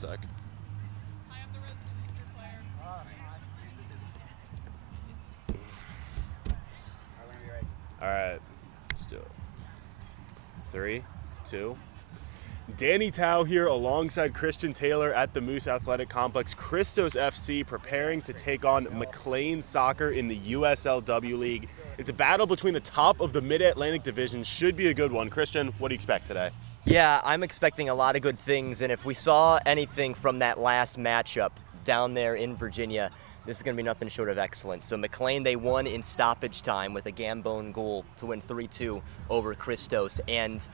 sec. All right, let's do it. 3, 2. Danny Tao here alongside Christian Taylor at the Moose Athletic Complex. Christos FC preparing to take on McLean Soccer in the USLW League. It's a battle between the top of the Mid-Atlantic Division. Should be a good one. Christian, what do you expect today? Yeah, I'm expecting a lot of good things, and if we saw anything from that last matchup down there in Virginia, this is going to be nothing short of excellent. So McLean, they won in stoppage time with a Gambone goal to win 3-2 over Christos, and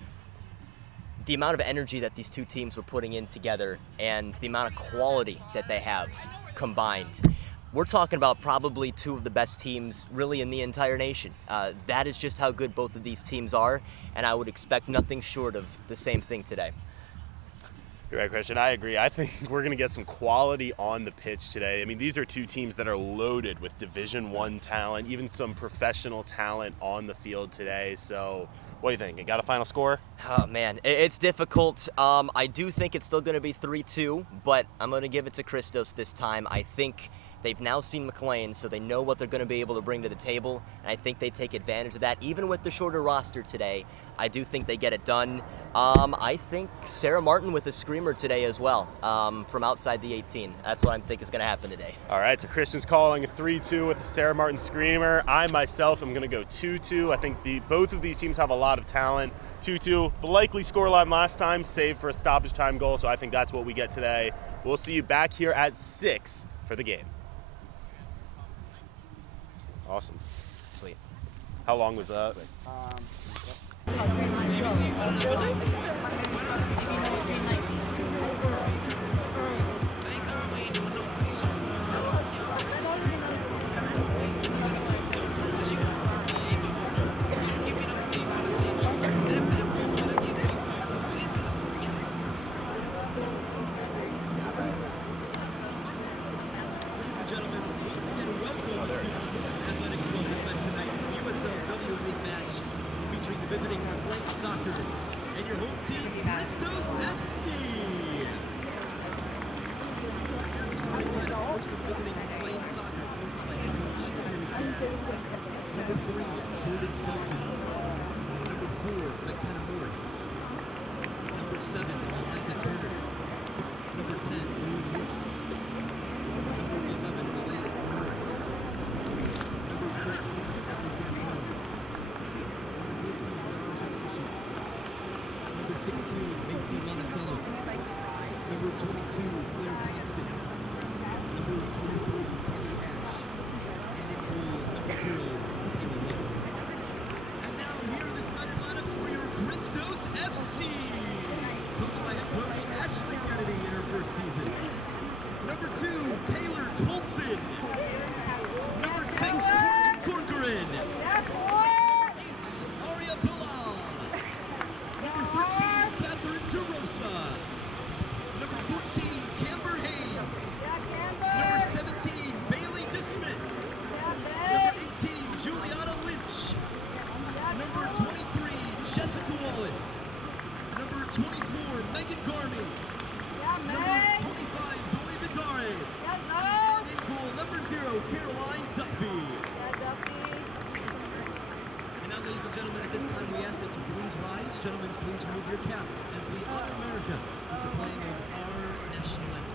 the amount of energy that these two teams were putting in together and the amount of quality that they have combined, we're talking about probably two of the best teams really in the entire nation. That is just how good both of these teams are, and I would expect nothing short of the same thing today. You're right, Christian. I agree. I think we're going to get some quality on the pitch today. I mean, these are two teams that are loaded with Division I talent, even some professional talent on the field today. So what do you think? You got a final score? Oh, man, it's difficult. I do think it's still going to be 3-2, but I'm going to give it to Christos this time. I think they've now seen McLean, so they know what they're going to be able to bring to the table, and I think they take advantage of that. Even with the shorter roster today, I do think they get it done. I think Sarah Martin with a screamer today as well, from outside the 18. That's what I think is going to happen today. All right, so Christian's calling a 3-2 with the Sarah Martin screamer. I myself am going to go 2-2. I think both of these teams have a lot of talent. 2-2, the likely scoreline last time, save for a stoppage time goal, so I think that's what we get today. We'll see you back here at 6 for the game. Awesome. Sweet. How long was that? Visiting McLean Soccer and your home team, Christos FC. Starting lineups for the visiting McLean Soccer. Number 3, Jordan Felton. Number 4, McKenna Morris. Number 7, Eliza Turner. Number 10, Louise Weeks. Number 11, Melanie Morris. Number 13, Allie Gambone. Number 16, Macy Monticello. Number 22, Claire Constant. Number 24, Kelly Ash. And in goal, number 0, Kayla Love. And now here are the starting lineups for your Christos FC. Coached by head coach Ashley Kennedy in her first season. Number 2, Taylor Tolson. Number 6, Courtney Corcoran. Number 8, Aria Bilal. Number 13, Catherine DeRosa. Number 14, Camber Hayes. Number 17, Bailey DeSmith. Number 18, Juliana Lynch. Number 23, Jessica Wallace. Number 24, Megan Garmy. Number 25, Zoe Vidare. And in goal, number 0, Caroline Duffy. And now, ladies and gentlemen, at this time we ask that you please rise. Gentlemen, please remove your caps as we honor America with the playing of our national anthem.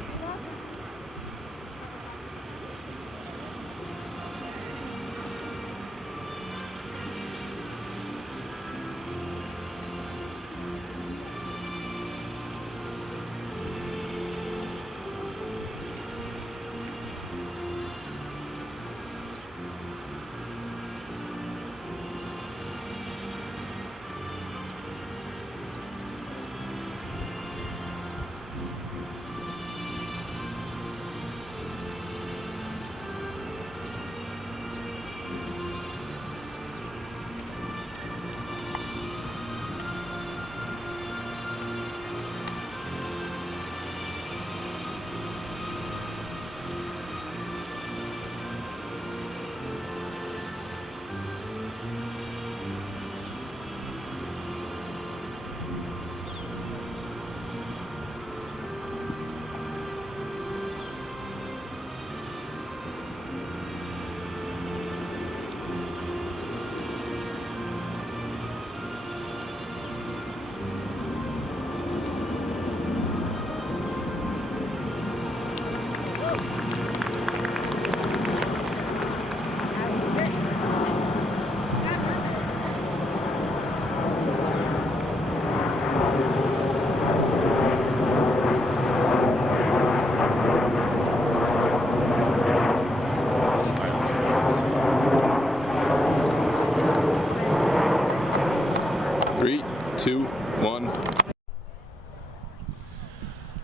One.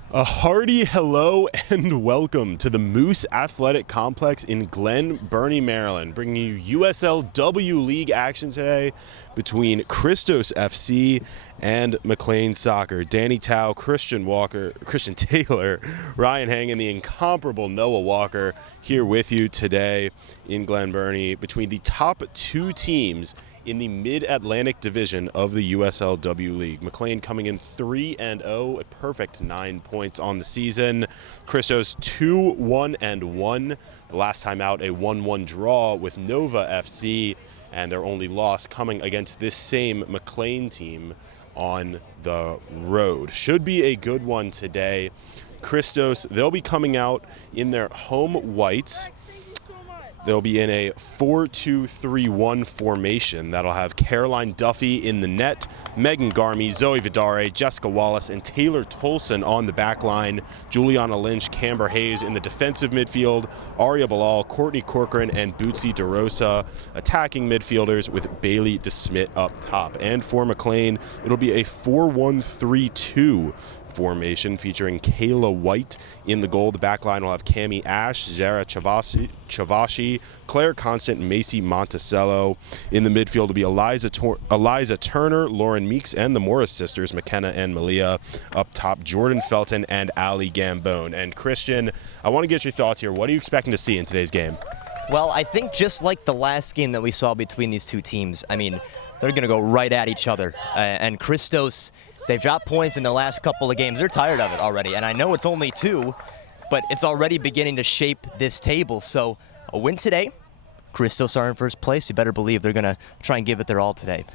A hearty hello and welcome to the Moose Athletic Complex in Glen Burnie, Maryland, bringing you USLW League action today between Christos FC and McLean Soccer. Danny Tao, Christian Taylor, Ryan Hang, and the incomparable Noah Walker here with you today in Glen Burnie between the top two teams in the Mid-Atlantic Division of the USLW League. McLean coming in 3-0, a perfect 9 points on the season. Christos 2-1-1. The last time out, a 1-1 draw with Nova FC, and their only loss coming against this same McLean team on the road. Should be a good one today. Christos, they'll be coming out in their home whites. They'll be in a 4-2-3-1 formation that'll have Caroline Duffy in the net, Megan Garmy, Zoe Vidare, Jessica Wallace, and Taylor Tolson on the back line, Juliana Lynch, Camber Hayes in the defensive midfield, Aria Bilal, Courtney Corcoran, and Bootsy DeRosa attacking midfielders with Bailey DeSmit up top. And for McLean, it'll be a 4-1-3-2 formation featuring Kayla White in the goal. The back line will have Cami Ash, Zara Chavashi, Claire Constant, and Macy Monticello. In the midfield will be Eliza Turner, Lauren Meeks, and the Morris sisters, McKenna and Malia. Up top, Jordan Felton and Ali Gambone. And Christian, I want to get your thoughts here. What are you expecting to see in today's game? Well, I think just like the last game that we saw between these two teams, I mean, they're going to go right at each other. And Christos, they've dropped points in the last couple of games. They're tired of it already. And I know it's only 2, but it's already beginning to shape this table. So a win today, Christos are in first place. You better believe they're going to try and give it their all today.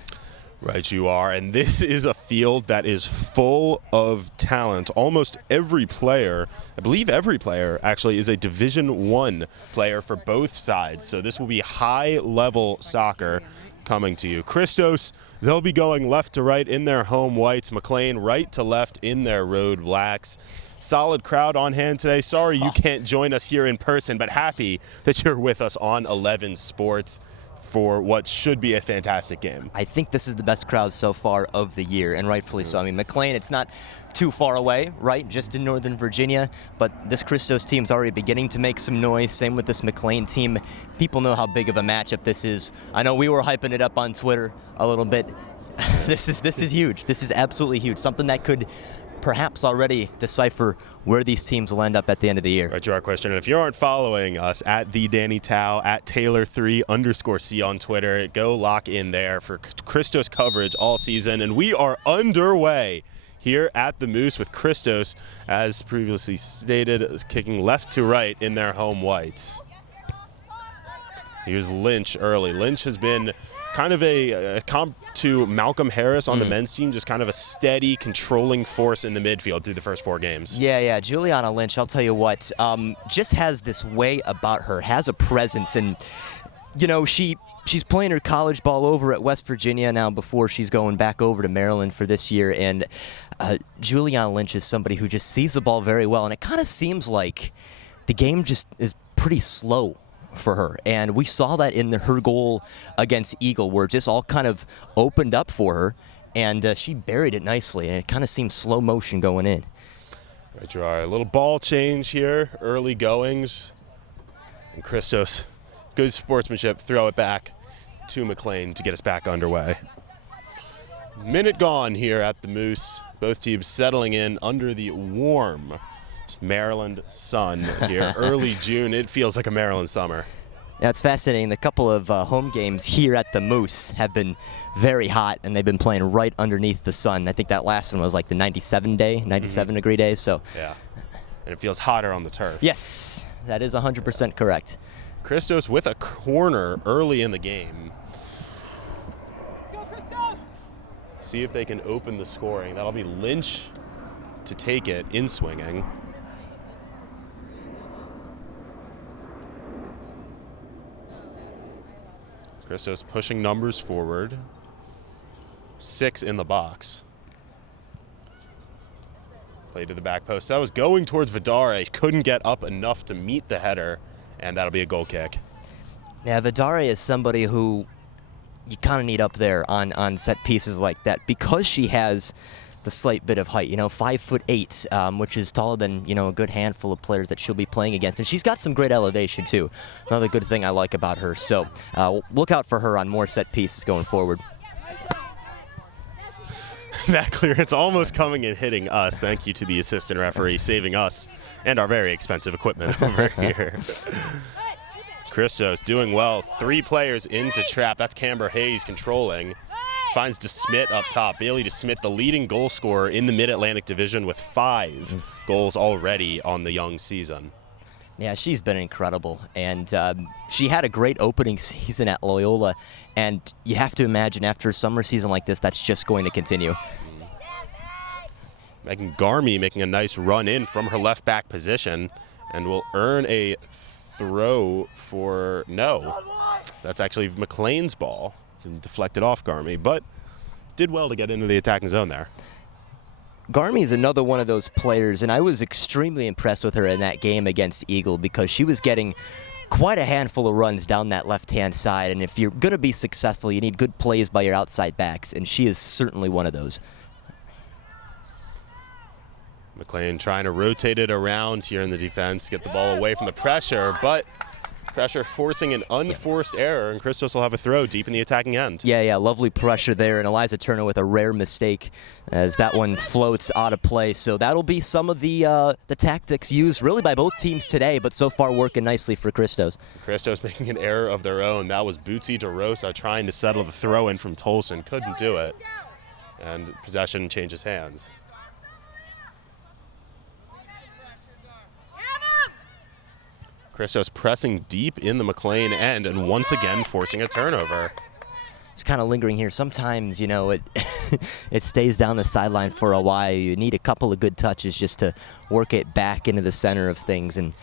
Right, you are. And this is a field that is full of talent. Almost every player, I believe every player actually, is a Division I player for both sides. So this will be high-level soccer coming to you. Christos, they'll be going left to right in their home whites. McLean right to left in their road blacks. Solid crowd on hand today. Sorry you can't join us here in person, but happy that you're with us on 11 Sports for what should be a fantastic game. I think this is the best crowd so far of the year, and rightfully so. I mean, McLean, it's not too far away, right? Just in Northern Virginia, but this Christos team's already beginning to make some noise. Same with this McLean team. People know how big of a matchup this is. I know we were hyping it up on Twitter a little bit. This is huge. This is absolutely huge. Something that could perhaps already decipher where these teams will end up at the end of the year. Right to our question. And if you aren't following us at the Danny Tao, at Taylor3_C on Twitter, go lock in there for Christos coverage all season. And we are underway here at the Moose with Christos, as previously stated, kicking left to right in their home whites. Here's Lynch early. Lynch has been kind of a comp to Malcolm Harris on the men's team, just kind of a steady, controlling force in the midfield through the first 4 games. Yeah. Juliana Lynch, I'll tell you what, just has this way about her, has a presence, and, you know, she's playing her college ball over at West Virginia now before she's going back over to Maryland for this year, and Juliana Lynch is somebody who just sees the ball very well, and it kind of seems like the game just is pretty slow for her, and we saw that in her goal against Eagle, where it just all kind of opened up for her, and she buried it nicely, and it kind of seemed slow motion going in. Right, you are. A little ball change here, early goings, and Christos, good sportsmanship, throw it back to McLean to get us back underway. Minute gone here at the Moose. Both teams settling in under the warm Maryland sun here. Early June. It feels like a Maryland summer. Yeah, it's fascinating. The couple of home games here at the Moose have been very hot, and they've been playing right underneath the sun. I think that last one was like the 97 degree day. So yeah, and it feels hotter on the turf. Yes, that is 100% correct. Christos with a corner early in the game. Let's go, Christos! See if they can open the scoring. That'll be Lynch to take it in swinging. Christos pushing numbers forward. 6 in the box. Play to the back post. That was going towards Vidare. Couldn't get up enough to meet the header, and that'll be a goal kick. Yeah, Vidare is somebody who you kind of need up there on set pieces like that because she has the slight bit of height, 5'8", which is taller than, a good handful of players that she'll be playing against. And she's got some great elevation, too. Another good thing I like about her. So look out for her on more set pieces going forward. That clearance almost coming and hitting us. Thank you to the assistant referee saving us and our very expensive equipment over here. Christos doing well. 3 players into trap. That's Camber Hayes controlling. Finds DeSmit up top. Bailey DeSmit, the leading goal scorer in the Mid-Atlantic Division with 5 goals already on the young season. Yeah, she's been incredible. And she had a great opening season at Loyola. And you have to imagine after a summer season like this, that's just going to continue. Megan Garmy making a nice run in from her left back position and will earn a throw for no. That's actually McLean's ball. And deflected off Garmy, but did well to get into the attacking zone there. Garmy is another one of those players, and I was extremely impressed with her in that game against Eagle because she was getting quite a handful of runs down that left-hand side, and if you're going to be successful, you need good plays by your outside backs, and she is certainly one of those. McLean trying to rotate it around here in the defense, get the ball away from the pressure, but pressure forcing an unforced error, and Christos will have a throw deep in the attacking end. Yeah, lovely pressure there, and Eliza Turner with a rare mistake as that one floats out of play. So that'll be some of the tactics used really by both teams today, but so far working nicely for Christos. Christos making an error of their own. That was Bootsy DeRosa trying to settle the throw in from Tolson. Couldn't do it, and possession changes hands. Christos pressing deep in the McLean end and once again forcing a turnover. It's kind of lingering here. Sometimes, it it stays down the sideline for a while. You need a couple of good touches just to work it back into the center of things. And,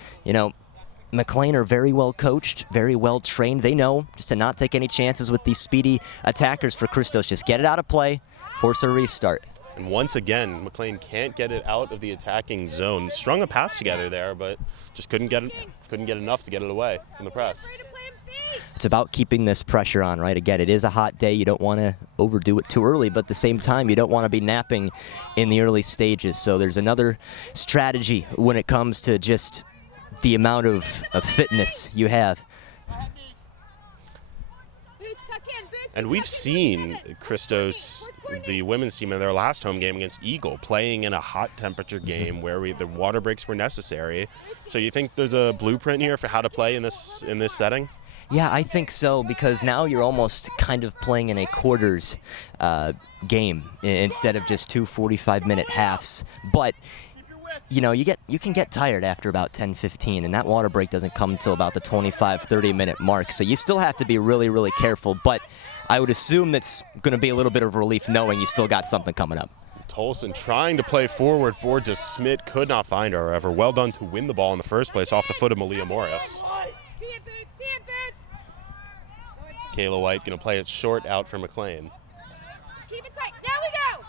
McLean are very well coached, very well trained. They know just to not take any chances with these speedy attackers for Christos. Just get it out of play, force a restart. And once again, McLean can't get it out of the attacking zone. Strung a pass together there, but just couldn't get enough to get it away from the press. It's about keeping this pressure on, right? Again, it is a hot day. You don't want to overdo it too early, but at the same time, you don't want to be napping in the early stages. So there's another strategy when it comes to just the amount of fitness you have. And we've seen Christos, the women's team, in their last home game against Eagle, playing in a hot temperature game where the water breaks were necessary. So you think there's a blueprint here for how to play in this setting? Yeah, I think so, because now you're almost kind of playing in a quarters game instead of just 2 45-minute halves. But you can get tired after about 10-15, and that water break doesn't come until about the 25-30-minute mark. So you still have to be really, really careful. But I would assume that's going to be a little bit of relief knowing you still got something coming up. Tolson trying to play forward for DeSmit, could not find her. However, well done to win the ball in the first place off the foot of Malia Morris. Kayla White going to play it short out for McLean. Keep it tight. Now we go.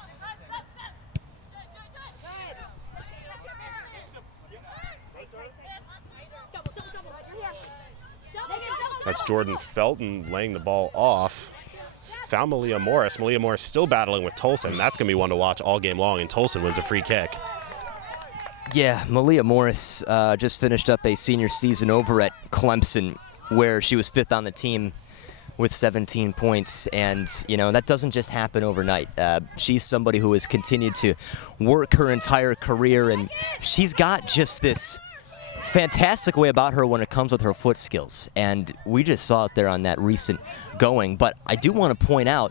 That's Jordan Felton laying the ball off. Found Malia Morris. Malia Morris still battling with Tolson. That's going to be one to watch all game long, and Tolson wins a free kick. Yeah, Malia Morris just finished up a senior season over at Clemson, where she was 5th on the team with 17 points, and that doesn't just happen overnight. She's somebody who has continued to work her entire career, and she's got just this fantastic way about her when it comes with her foot skills, and we just saw it there on that recent going. But I do want to point out,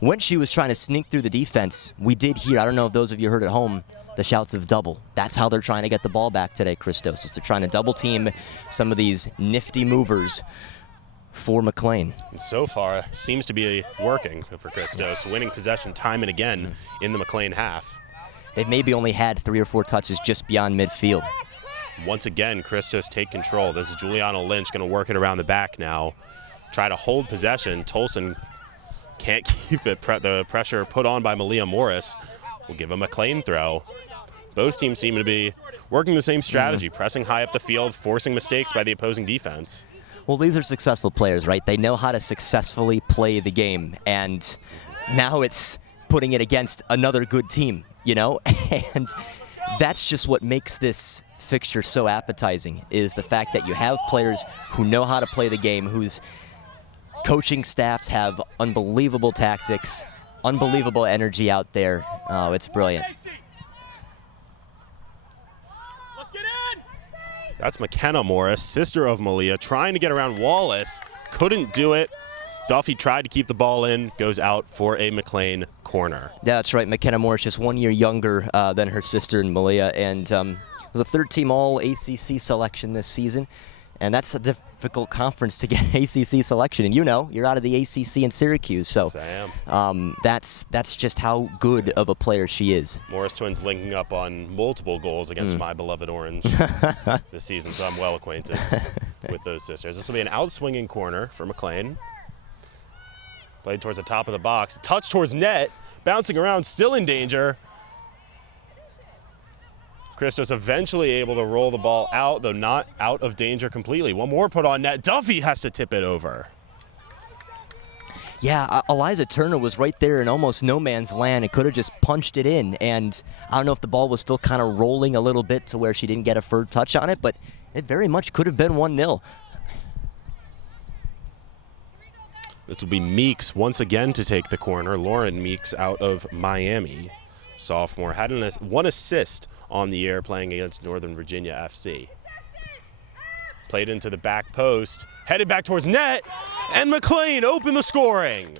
when she was trying to sneak through the defense, we did hear, I don't know if those of you heard at home, the shouts of double. That's how they're trying to get the ball back today, Christos, is they're trying to double team some of these nifty movers for McLean. And so far, seems to be working for Christos, winning possession time and again in the McLean half. They've maybe only had 3 or 4 touches just beyond midfield. Once again, Christos take control. This is Juliana Lynch going to work it around the back now. Try to hold possession. Tolson can't keep it. The pressure put on by Malia Morris will give a McLean throw. Both teams seem to be working the same strategy, pressing high up the field, forcing mistakes by the opposing defense. Well, these are successful players, right? They know how to successfully play the game, and now it's putting it against another good team, you know? And that's just what makes this fixture so appetizing, is the fact that you have players who know how to play the game, whose coaching staffs have unbelievable tactics, unbelievable energy out there. Oh, it's brilliant. That's McKenna Morris, sister of Malia, trying to get around Wallace. Couldn't do it. Duffy tried to keep the ball in, goes out for a McLean corner. Yeah, that's right. McKenna Morris, just 1 year younger than her sister Malia, and was a third-team All-ACC selection this season. And that's a difficult conference to get ACC selection. And you know, you're out of the ACC in Syracuse. So Yes, I am. that's just how good of a player she is. Morris twins linking up on multiple goals against my beloved Orange this season, so I'm well acquainted with those sisters. This will be an outswinging corner for McLean. Played towards the top of the box. Touch towards net. Bouncing around, still in danger. Christos eventually able to roll the ball out, though not out of danger completely. One more put on net. Duffy has to tip it over. Yeah, Eliza Turner was right there in almost no man's land and could have just punched it in. And I don't know if the ball was still kind of rolling a little bit to where she didn't get a first touch on it, but it very much could have been 1-0. This will be Meeks once again to take the corner. Lauren Meeks out of Miami. Sophomore had one assist on the year playing against Northern Virginia FC. Played into the back post, headed back towards net, and McLean opened the scoring.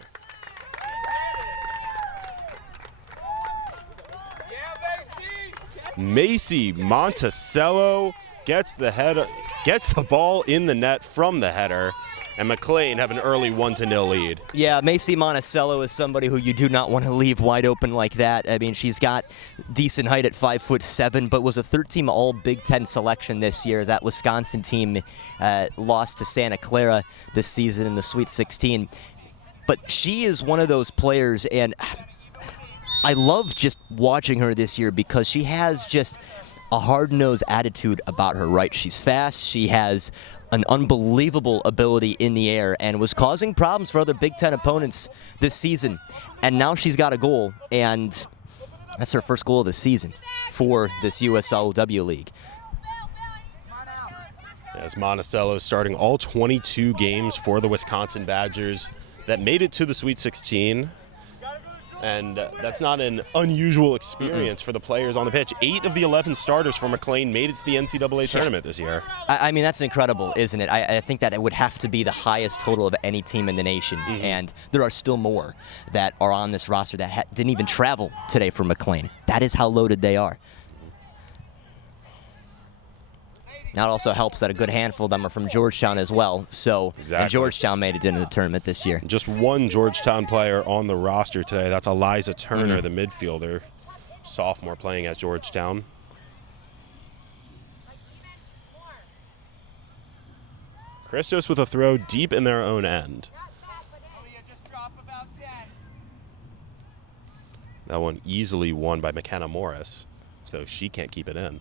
Macy Monticello gets the ball in the net from the header, and McLean have an early 1-0 lead. Yeah, Macy Monticello is somebody who you do not want to leave wide open like that. I mean, she's got decent height at 5'7", but was a third-team All-Big Ten selection this year. That Wisconsin team lost to Santa Clara this season in the Sweet 16. But she is one of those players, and I love just watching her this year because she has just a hard-nosed attitude about her, right? She's fast, she has an unbelievable ability in the air, and was causing problems for other Big Ten opponents this season. And now she's got a goal, and that's her first goal of the season for this USLW league. As Monticello starting all 22 games for the Wisconsin Badgers that made it to the Sweet 16. And that's not an unusual experience for the players on the pitch. 8 of the 11 starters for McLean made it to the NCAA tournament this year. I mean, that's incredible, isn't it? I think that it would have to be the highest total of any team in the nation. And there are still more that are on this roster that didn't even travel today for McLean. That is how loaded they are. Now it also helps that a good handful of them are from Georgetown as well. So Exactly. And Georgetown made it into the tournament this year. Just one Georgetown player on the roster today. That's Eliza Turner, the midfielder, sophomore playing at Georgetown. Christos with a throw deep in their own end. That one easily won by McKenna Morris, though she can't keep it in.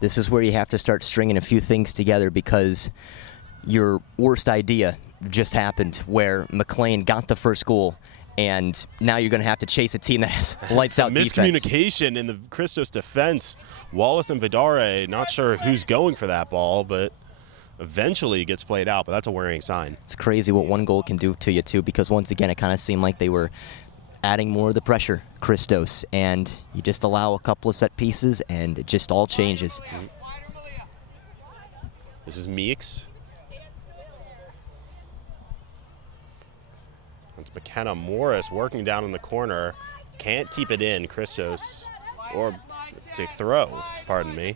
This is where you have to start stringing a few things together, because your worst idea just happened where McLean got the first goal, and now you're going to have to chase a team that has lights out defense. Miscommunication in the Christos defense. Wallace and Vidare, not sure who's going for that ball, but eventually it gets played out, but that's a worrying sign. It's crazy what one goal can do to you, too, because once again, it kind of seemed like they were adding more of the pressure, Christos, and you just allow a couple of set pieces and it just all changes. This is Meeks. It's McKenna Morris working down in the corner. Can't keep it in, Christos. Or it's a throw, pardon me.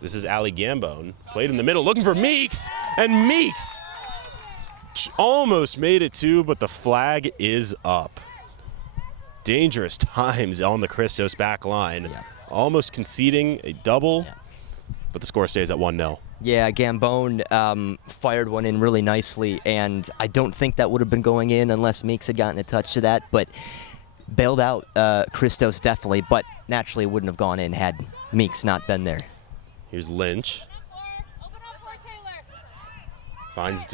This is Ali Gambone. Played in the middle, looking for Meeks, and Meeks almost made it too, but the flag is up. Dangerous times on the Christos back line. Yeah. Almost conceding a double, but the score stays at 1-0. Yeah, Gambone fired one in really nicely, and I don't think that would have been going in unless Meeks had gotten a touch to that, but bailed out Christos definitely, but naturally wouldn't have gone in had Meeks not been there. Here's Lynch. Finds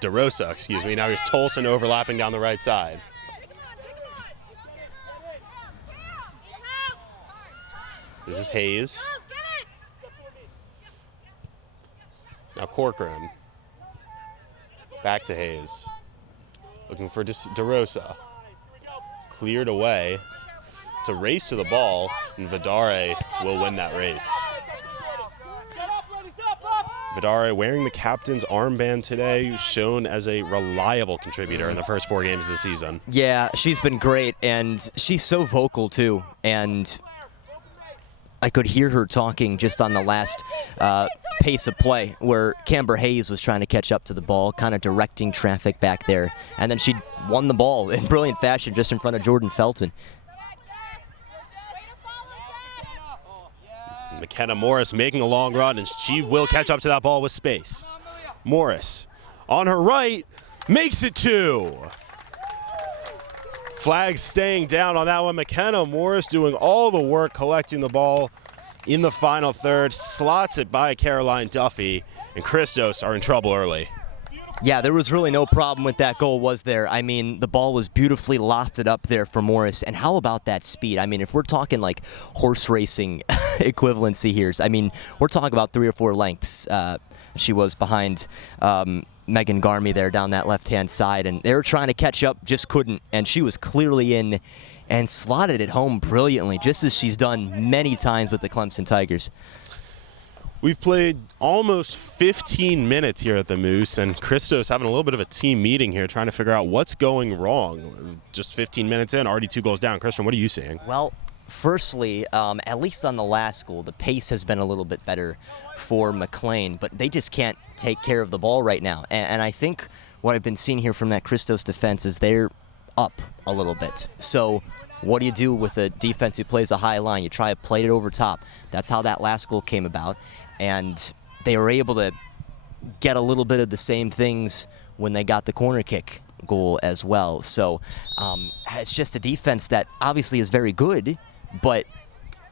DeRosa, excuse me. Now here's Tolson overlapping down the right side. This is Hayes. Now Corcoran. Back to Hayes. Looking for DeRosa. Cleared away. It's a race to the ball, and Vidare will win that race. Vidare wearing the captain's armband today, shown as a reliable contributor in the first 4 games of the season. Yeah, she's been great, and she's so vocal too. And I could hear her talking just on the last pace of play where Camber Hayes was trying to catch up to the ball, kind of directing traffic back there. And then she won the ball in brilliant fashion just in front of Jordan Felton. McKenna Morris making a long run, and she will catch up to that ball with space. Morris on her right makes it 2. Flag staying down on that one. McKenna Morris doing all the work collecting the ball in the final third, slots it by Caroline Duffy, and Christos are in trouble early. Yeah, there was really no problem with that goal, was there? I mean, the ball was beautifully lofted up there for Morris. And how about that speed? I mean, if we're talking like horse racing equivalency here, I mean, we're talking about 3 or 4 lengths. She was behind Megan Garmy there down that left-hand side, and they were trying to catch up, just couldn't. And she was clearly in and slotted it home brilliantly, just as she's done many times with the Clemson Tigers. We've played almost 15 minutes here at the Moose, and Christos having a little bit of a team meeting here, trying to figure out what's going wrong. Just 15 minutes in, already 2 goals down. Christian, what are you seeing? Well, firstly, at least on the last goal, the pace has been a little bit better for McLean, but they just can't take care of the ball right now. And I think what I've been seeing here from that Christos defense is they're up a little bit. So what do you do with a defense who plays a high line? You try to play it over top. That's how that last goal came about. And they were able to get a little bit of the same things when they got the corner kick goal as well. So it's just a defense that obviously is very good, but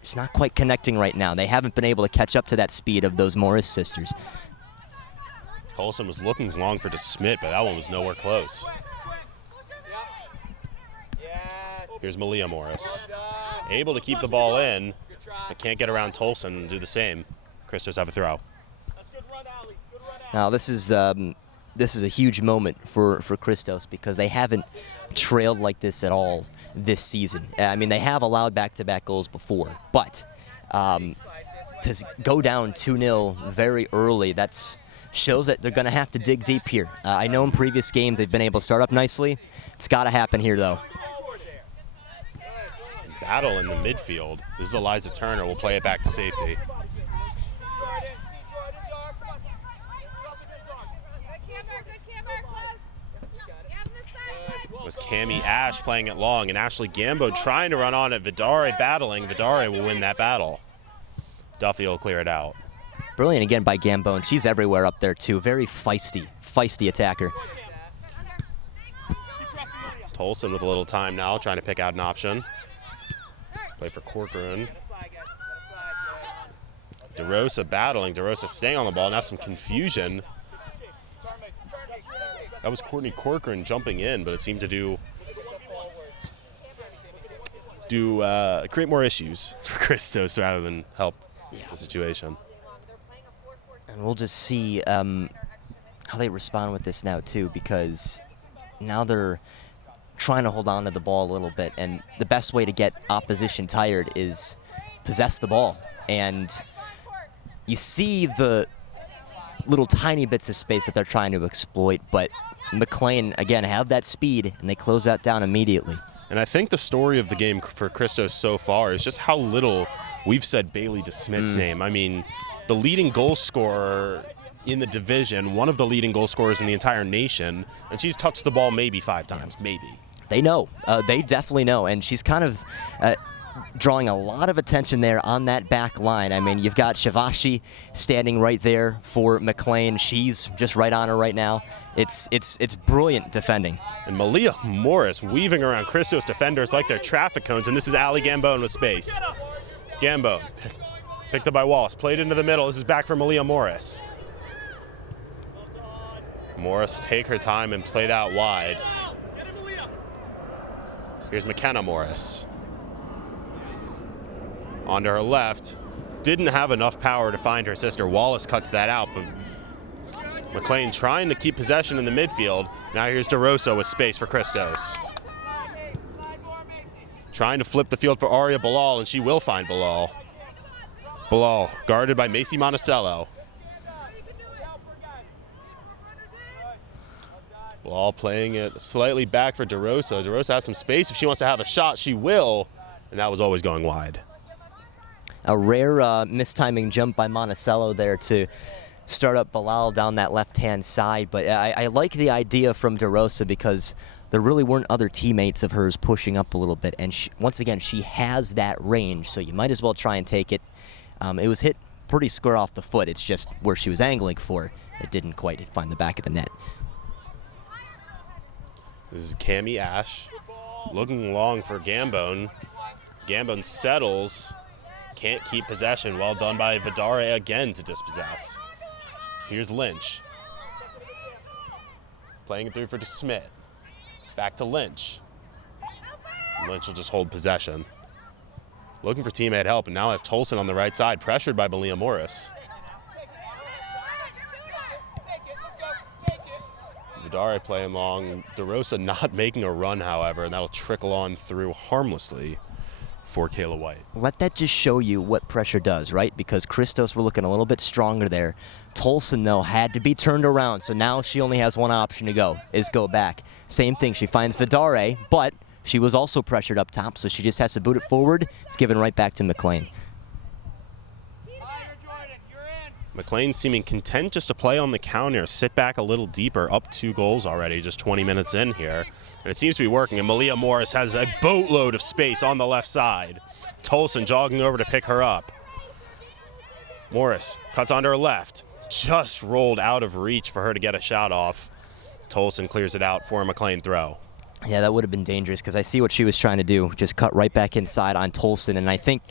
it's not quite connecting right now. They haven't been able to catch up to that speed of those Morris sisters. Tolson was looking long for DeSmit, but that one was nowhere close. Here's Malia Morris. Able to keep the ball in, but can't get around Tolson and do the same. Christos have a throw. Now this is a huge moment for Christos because they haven't trailed like this at all this season. I mean, they have allowed back-to-back goals before, but to go down 2-0 very early, that shows that they're going to have to dig deep here. I know in previous games they've been able to start up nicely. It's got to happen here, though. Battle in the midfield. This is Eliza Turner. We'll play it back to safety. Was Cami Ash playing it long, and Ashley Gambo trying to run on it. Vidare battling. Vidare will win that battle. Duffy will clear it out. Brilliant again by Gambo, and she's everywhere up there too. Very feisty attacker. Tolson with a little time now, trying to pick out an option. Play for Corcoran. DeRosa battling. DeRosa staying on the ball. Now some confusion. That was Courtney Corcoran jumping in, but it seemed to create more issues for Christos rather than help the situation. And we'll just see how they respond with this now too, because now they're trying to hold on to the ball a little bit, and the best way to get opposition tired is possess the ball. And you see the little tiny bits of space that they're trying to exploit, but McLean, again, have that speed, and they close that down immediately. And I think the story of the game for Christos so far is just how little we've said Bailey DeSmith's name. I mean, the leading goal scorer in the division, one of the leading goal scorers in the entire nation, and she's touched the ball maybe 5 times, maybe. They know. They definitely know, and she's kind of drawing a lot of attention there on that back line. I mean, you've got Shavashi standing right there for McLean. She's just right on her right now. It's brilliant defending. And Malia Morris weaving around Christos defenders like they're traffic cones, and this is Allie Gambone with space. Gambone picked up by Wallace, played into the middle. This is back for Malia Morris. Morris take her time and play that wide. Here's McKenna Morris. Onto her left. Didn't have enough power to find her sister. Wallace cuts that out, but McLean trying to keep possession in the midfield. Now here's DeRosa with space for Christos. Trying to flip the field for Aria Bilal, and she will find Bilal. Bilal guarded by Macy Monticello. Bilal playing it slightly back for DeRosa. DeRosa has some space. If she wants to have a shot, she will, and that was always going wide. A rare mistiming jump by Monticello there to start up Bilal down that left-hand side. But I like the idea from DeRosa because there really weren't other teammates of hers pushing up a little bit. And once again, she has that range, so you might as well try and take it. It was hit pretty square off the foot. It's just where she was angling for. It didn't quite find the back of the net. This is Cami Ash looking long for Gambone. Gambone settles. Can't keep possession. Well done by Vidare again to dispossess. Here's Lynch. Playing it through for DeSmit. Back to Lynch. Lynch will just hold possession. Looking for teammate help, and now has Tolson on the right side, pressured by Malia Morris. Vidare playing long. DeRosa not making a run, however, and that'll trickle on through harmlessly for Kayla White. Let that just show you what pressure does, right? Because Christos were looking a little bit stronger there. Tolson, though, had to be turned around, so now she only has one option to go, is go back. Same thing, she finds Vidare, but she was also pressured up top, so she just has to boot it forward. It's given right back to McLean. McLean seeming content just to play on the counter, sit back a little deeper, up 2 goals already, just 20 minutes in here. And it seems to be working, and Malia Morris has a boatload of space on the left side. Tolson jogging over to pick her up. Morris cuts onto her left, just rolled out of reach for her to get a shot off. Tolson clears it out for a McLean throw. Yeah, that would have been dangerous because I see what she was trying to do. Just cut right back inside on Tolson, and I think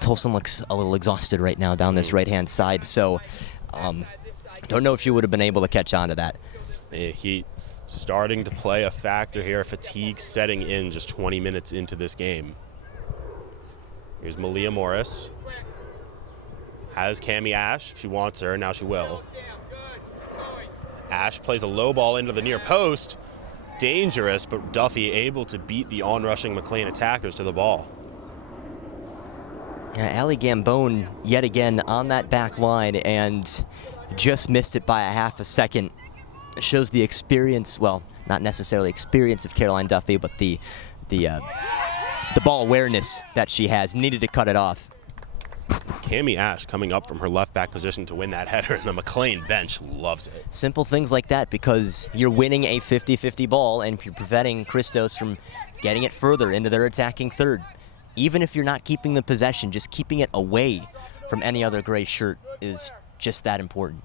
Tolson looks a little exhausted right now down this right-hand side, so don't know if she would have been able to catch on to that. The heat starting to play a factor here. Fatigue setting in just 20 minutes into this game. Here's Malia Morris. Has Cami Ash. If she wants her, now she will. Ash plays a low ball into the near post. Dangerous, but Duffy able to beat the onrushing McLean attackers to the ball. Allie Gambone yet again on that back line and just missed it by a half a second. Shows the experience, well, not necessarily experience of Caroline Duffy, but the ball awareness that she has. Needed to cut it off. Cami Ash coming up from her left back position to win that header, and the McLean bench loves it. Simple things like that because you're winning a 50-50 ball and you're preventing Christos from getting it further into their attacking third. Even if you're not keeping the possession, just keeping it away from any other gray shirt is just that important.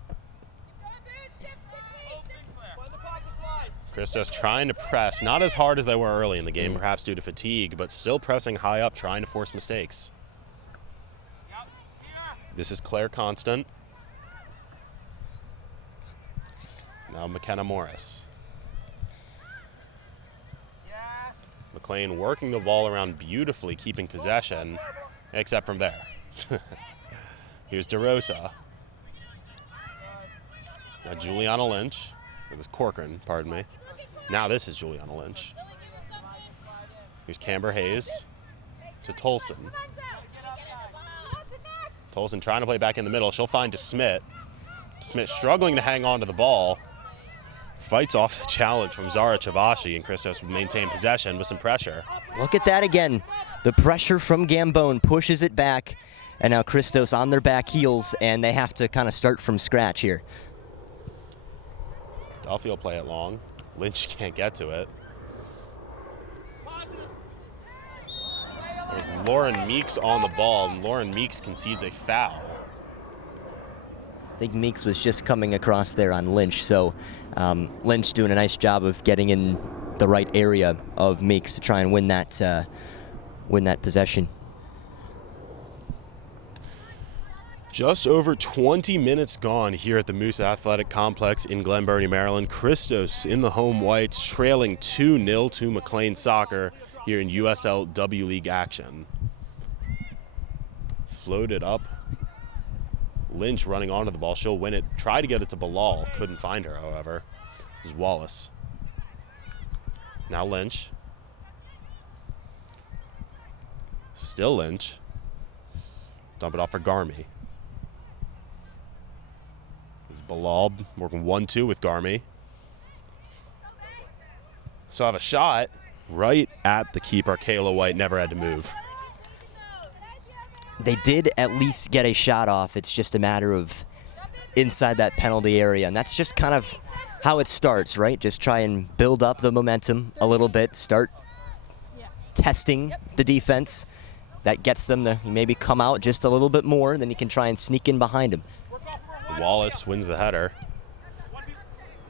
Christos trying to press, not as hard as they were early in the game, perhaps due to fatigue, but still pressing high up, trying to force mistakes. This is Claire Constant. Now McKenna Morris. McLean working the ball around beautifully, keeping possession, except from there. Here's DeRosa. Now Juliana Lynch. It was Corcoran, pardon me. Now this is Juliana Lynch. Here's Camber Hayes to Tolson. Tolson trying to play back in the middle. She'll find DeSmit. DeSmit struggling to hang on to the ball. Fights off the challenge from Zara Chavashi, and Christos would maintain possession with some pressure. Look at that again. The pressure from Gambone pushes it back, and now Christos on their back heels, and they have to kind of start from scratch here. Duffy will play it long. Lynch can't get to it. There's Lauren Meeks on the ball, and Lauren Meeks concedes a foul. I think Meeks was just coming across there on Lynch, so Lynch doing a nice job of getting in the right area of Meeks to try and win that possession. Just over 20 minutes gone here at the Moose Athletic Complex in Glen Burnie, Maryland. Christos in the home whites trailing 2-0 to McLean Soccer here in USLW League action. Floated up. Lynch running onto the ball. She'll win it. Try to get it to Bilal. Couldn't find her, however. This is Wallace. Now Lynch. Still Lynch. Dump it off for Garmy. This is Bilal working 1-2 with Garmy. So I have a shot right at the keeper. Kayla White never had to move. They did at least get a shot off. It's just a matter of inside that penalty area. And that's just kind of how it starts, right? Just try and build up the momentum a little bit. Start testing the defense. That gets them to maybe come out just a little bit more. Then you can try and sneak in behind him. Wallace wins the header.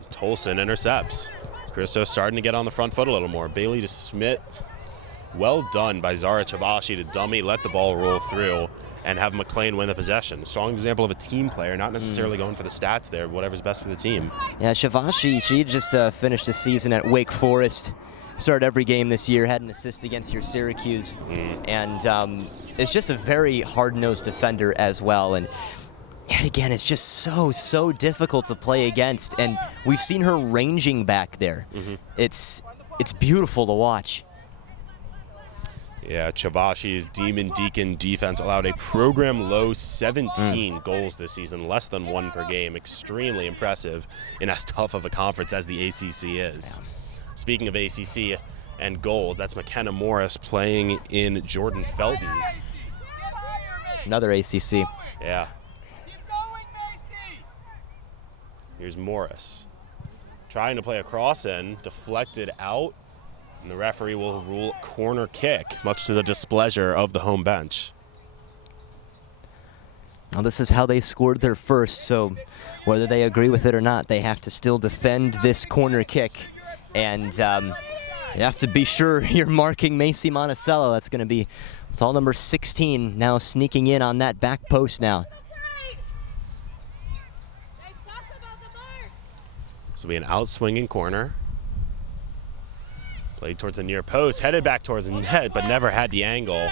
Tolson intercepts. Christos starting to get on the front foot a little more. Bailey to Smith. Well done by Zara Chavashi to dummy, let the ball roll through, and have McLean win the possession. Strong example of a team player, not necessarily going for the stats there, whatever's best for the team. Yeah, Chavashi, she just finished the season at Wake Forest. Started every game this year, had an assist against your Syracuse. And it's just a very hard-nosed defender as well. And again, it's just so difficult to play against. And we've seen her ranging back there. It's beautiful to watch. Yeah, Chavashi's Demon Deacon defense allowed a program low 17 goals this season, less than 1 per game. Extremely impressive in as tough of a conference as the ACC is. Yeah. Speaking of ACC and goals, that's McKenna Morris playing in Jordan Felton. Another ACC. Yeah. Here's Morris. Trying to play a cross in, deflected out. And the referee will rule corner kick, much to the displeasure of the home bench. Now this is how they scored their first, so whether they agree with it or not, they have to still defend this corner kick. And you have to be sure you're marking Macy Monticello. That's going to be, it's all number 16 now sneaking in on that back post now. This will be an out-swinging corner. Played towards the near post, headed back towards the net, but never had the angle.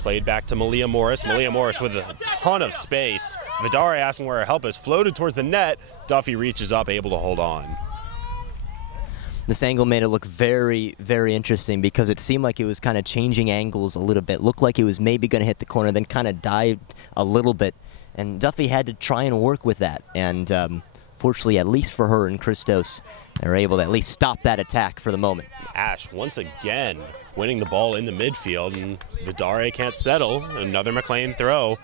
Played back to Malia Morris. Malia Morris with a ton of space. Vidare asking where her help is. Floated towards the net. Duffy reaches up, able to hold on. This angle made it look very interesting because it seemed like it was kind of changing angles a little bit. Looked like it was maybe going to hit the corner, then kind of dived a little bit. And Duffy had to try and work with that. And fortunately, at least for her and Christos, they were able to at least stop that attack for the moment. Ash once again winning the ball in the midfield, and Vidare can't settle. Another McLean throw.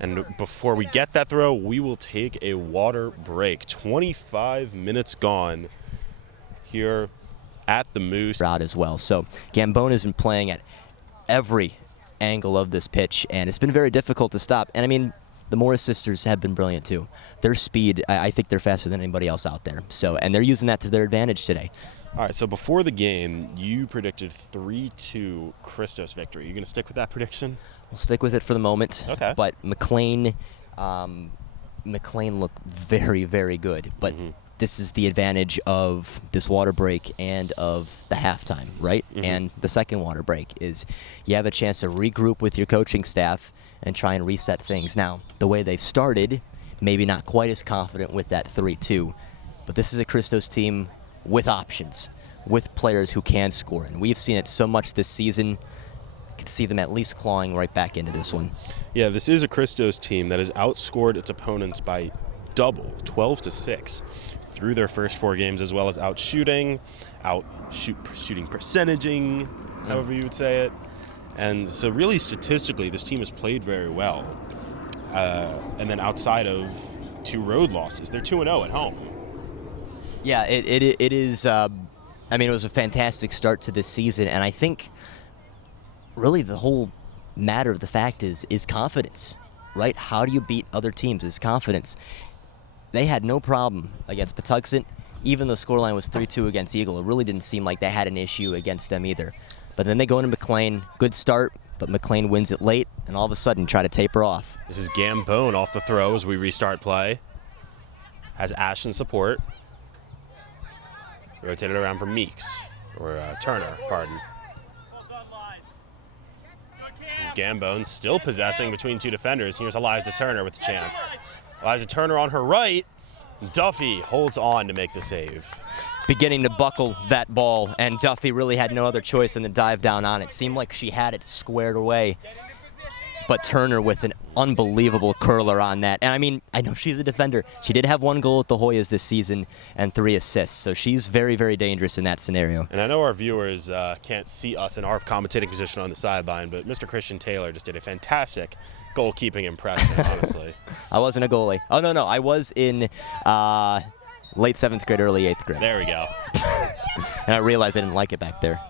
And before we get that throw, we will take a water break. 25 minutes gone here at the Moose. Out as well. So Gambona's been playing at every angle of this pitch, and it's been very difficult to stop. And I mean, the Morris sisters have been brilliant too. Their speed, I think they're faster than anybody else out there. So, and they're using that to their advantage today. All right, so before the game, you predicted 3-2 Christos victory. You going to stick with that prediction? We'll stick with it for the moment. Okay. But McLean looked very good. But this is the advantage of this water break and of the halftime, right? And the second water break is you have a chance to regroup with your coaching staff and try and reset things. Now, the way they've started, maybe not quite as confident with that 3-2, but this is a Christos team with options, with players who can score. And we've seen it so much this season. You can see them at least clawing right back into this one. Yeah, this is a Christos team that has outscored its opponents by double, 12-6, through their first 4 games, as well as shooting percentaging, however you would say it. And so really statistically, this team has played very well. And then outside of 2 road losses, they're 2-0 at home. Yeah, it is. I mean, it was a fantastic start to this season, and I think really the whole matter of the fact is confidence, right? How do you beat other teams? It's confidence. They had no problem against Patuxent. Even though the scoreline was 3-2 against Eagle, it really didn't seem like they had an issue against them either. But then they go into McLean, good start, but McLean wins it late, and all of a sudden try to taper off. This is Gambone off the throw as we restart play. Has Ash in support. Rotated around for Meeks, or Turner, pardon. Gambone still possessing between two defenders. Here's Eliza Turner with the chance. Eliza Turner on her right. Duffy holds on to make the save. Beginning to buckle that ball, and Duffy really had no other choice than to dive down on it. Seemed like she had it squared away, but Turner with an unbelievable curler on that. And I mean, I know she's a defender. She did have 1 goal at the Hoyas this season and 3 assists, so she's very, very dangerous in that scenario. And I know our viewers can't see us in our commentating position on the sideline, but Mr. Christian Taylor just did a fantastic goalkeeping impression, honestly. I wasn't a goalie. Oh, no, I was in late 7th grade, early 8th grade. There we go. And I realized I didn't like it back there.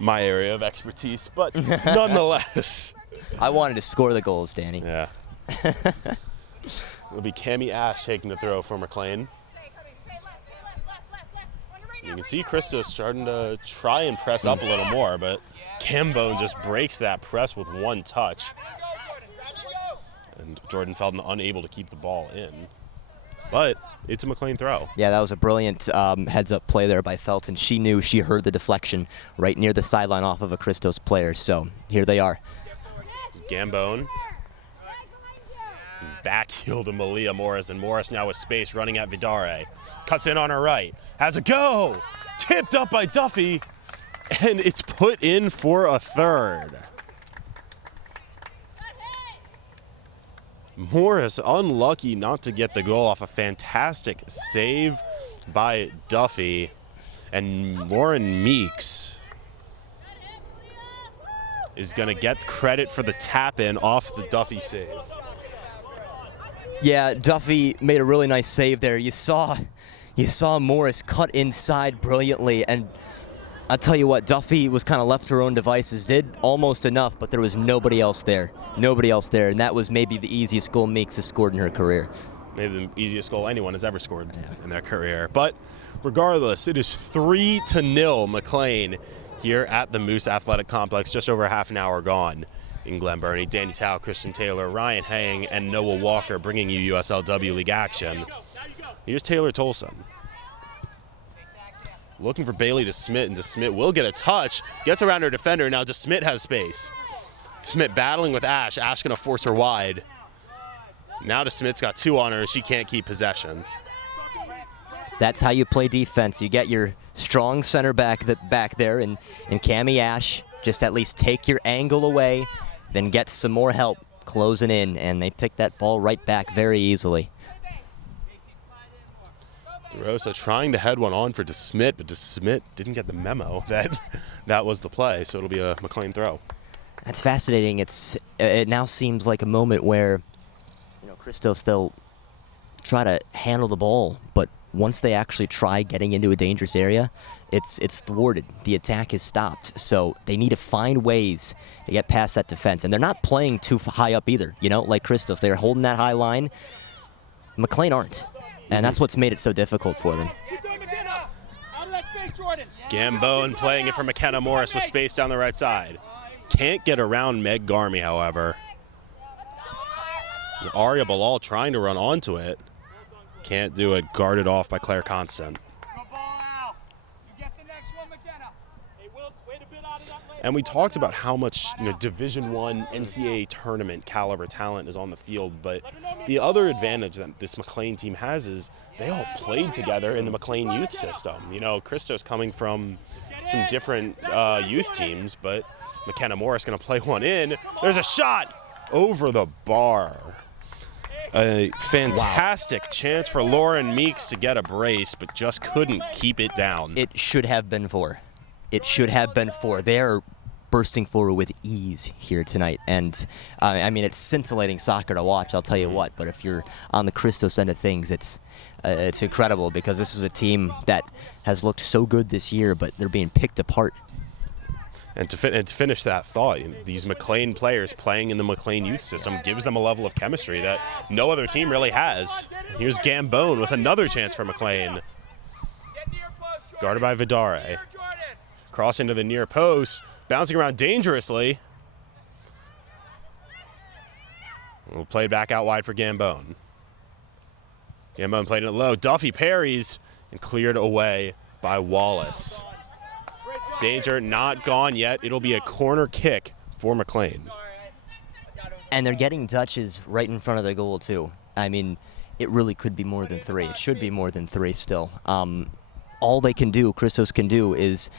My area of expertise, but nonetheless. I wanted to score the goals, Danny. Yeah. It'll be Cammie Ash taking the throw for McLean. You can see Christos starting to try and press up a little more, but Gambone just breaks that press with 1 touch. And Jordan Felton unable to keep the ball in. But it's a McLean throw. Yeah, that was a brilliant heads-up play there by Felton. She knew, she heard the deflection right near the sideline off of a Christos player. So here they are. Gambone. Back heel to Malia Morris, and Morris now with space running at Vidare. Cuts in on her right. Has a go! Tipped up by Duffy, and it's put in for a third. Morris unlucky not to get the goal off a fantastic save by Duffy. And Lauren Meeks is going to get credit for the tap-in off the Duffy save. Yeah, Duffy made a really nice save there. You saw Morris cut inside brilliantly, and I'll tell you what, Duffy was kind of left to her own devices, did almost enough, but there was nobody else there. Nobody else there, and that was maybe the easiest goal Meeks has scored in her career. Maybe the easiest goal anyone has ever scored in their career. But regardless, it is 3-0 McLean here at the Moose Athletic Complex, just over half an hour gone in Glen Burnie. Danny Tao, Christian Taylor, Ryan Hang, and Noah Walker bringing you USLW League action. Here's Taylor Tolson. Looking for Bailey DeSmit, and DeSmit will get a touch. Gets around her defender. Now DeSmit has space. DeSmit battling with Ash. Ash going to force her wide. Now DeSmit's got 2 on her. She can't keep possession. That's how you play defense. You get your strong center back there in Cammie Ash. Just at least take your angle away, then get some more help closing in, and they pick that ball right back very easily. DeRosa trying to head one on for DeSmit, but DeSmit didn't get the memo that that was the play, so it'll be a McLean throw. That's fascinating. It now seems like a moment where, Christos, they'll try to handle the ball, but once they actually try getting into a dangerous area, it's thwarted. The attack is stopped. So they need to find ways to get past that defense. And they're not playing too high up either, like Christos. They're holding that high line. McLean aren't. And that's what's made it so difficult for them. Gambone playing it for McKenna Morris with space down the right side. Can't get around Meg Garmy, however. Aria Bilal trying to run onto it. Can't do it, guarded off by Claire Constant. And we talked about how much Division I NCAA tournament caliber talent is on the field, but the other advantage that this McLean team has is they all played together in the McLean youth system. Christos coming from some different youth teams, but McKenna Morris going to play one in. There's a shot over the bar. A fantastic chance for Lauren Meeks to get a brace, but just couldn't keep it down. It should have been 4. It should have been 4. They're bursting forward with ease here tonight. And, it's scintillating soccer to watch, I'll tell you what. But if you're on the Christos end of things, it's incredible because this is a team that has looked so good this year, but they're being picked apart. And to finish that thought, these McLean players playing in the McLean youth system gives them a level of chemistry that no other team really has. Here's Gambone with another chance for McLean. Guarded by Vidare. Cross into the near post. Bouncing around dangerously. We'll play it back out wide for Gambone. Gambone played it low. Duffy parries and cleared away by Wallace. Danger not gone yet. It'll be a corner kick for McLean. And they're getting touches right in front of the goal, too. I mean, it really could be more than 3. It should be more than 3 still. All they can do, Christos can do, is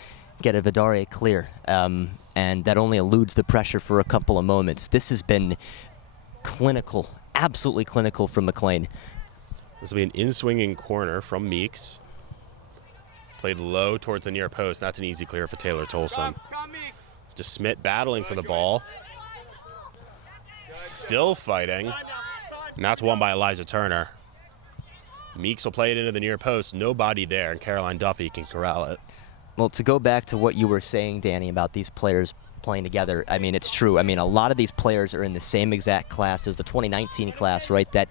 get a Vidare clear. And that only eludes the pressure for a couple of moments. This has been clinical, absolutely clinical from McLean. This will be an in-swinging corner from Meeks. Played low towards the near post. That's an easy clear for Taylor Tolson. DeSmit battling for the ball. Still fighting. And that's won by Eliza Turner. Meeks will play it into the near post. Nobody there, and Caroline Duffy can corral it. Well, to go back to what you were saying, Danny, about these players playing together, I mean, it's true. I mean, a lot of these players are in the same exact class as the 2019 class, right, that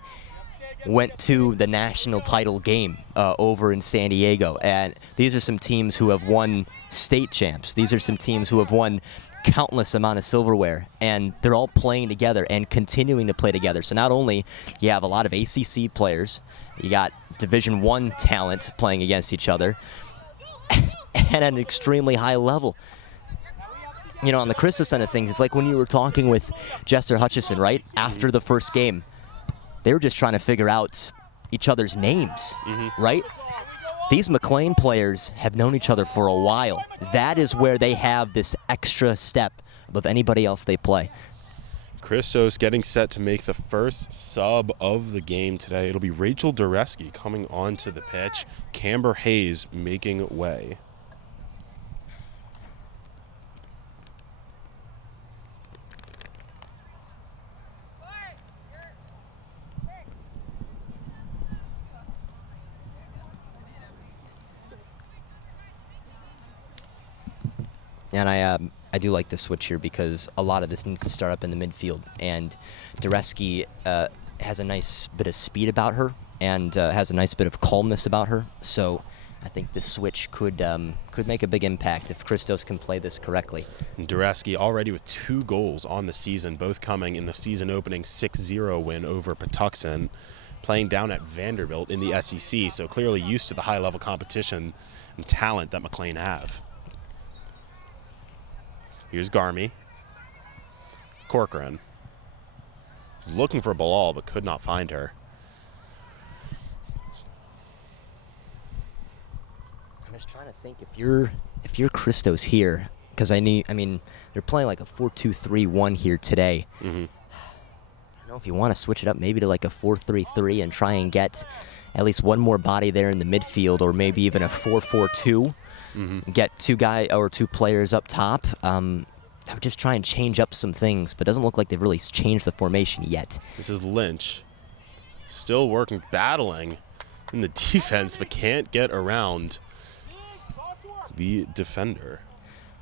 went to the national title game over in San Diego. And these are some teams who have won state champs. These are some teams who have won countless amount of silverware, and they're all playing together and continuing to play together. So not only you have a lot of ACC players, you got Division I talent playing against each other, and at an extremely high level. You know, on the Christos side of things, it's like when you were talking with Jester Hutchison, right? After the first game, they were just trying to figure out each other's names, right? These McLean players have known each other for a while. That is where they have this extra step above anybody else they play. Christos getting set to make the first sub of the game today. It'll be Rachel Dureski coming onto the pitch. Camber Hayes making way. And I do like the switch here because a lot of this needs to start up in the midfield. And Dureski has a nice bit of speed about her and has a nice bit of calmness about her. So I think this switch could make a big impact if Christos can play this correctly. And Dureski already with 2 goals on the season, both coming in the season opening 6-0 win over Patuxent, playing down at Vanderbilt in the SEC. So clearly used to the high-level competition and talent that McLean have. Here's Garmy. Corcoran was looking for Bilal but could not find her. I'm just trying to think if you're Christos here, because I mean they're playing like a 4-2-3-1 here today. I don't know if you want to switch it up maybe to like a 4-3-3 and try and get at least one more body there in the midfield, or maybe even a 4-4-2. Get 2 players up top. I would just try and change up some things, but it doesn't look like they've really changed the formation yet. This is Lynch. Still working, battling in the defense, but can't get around the defender.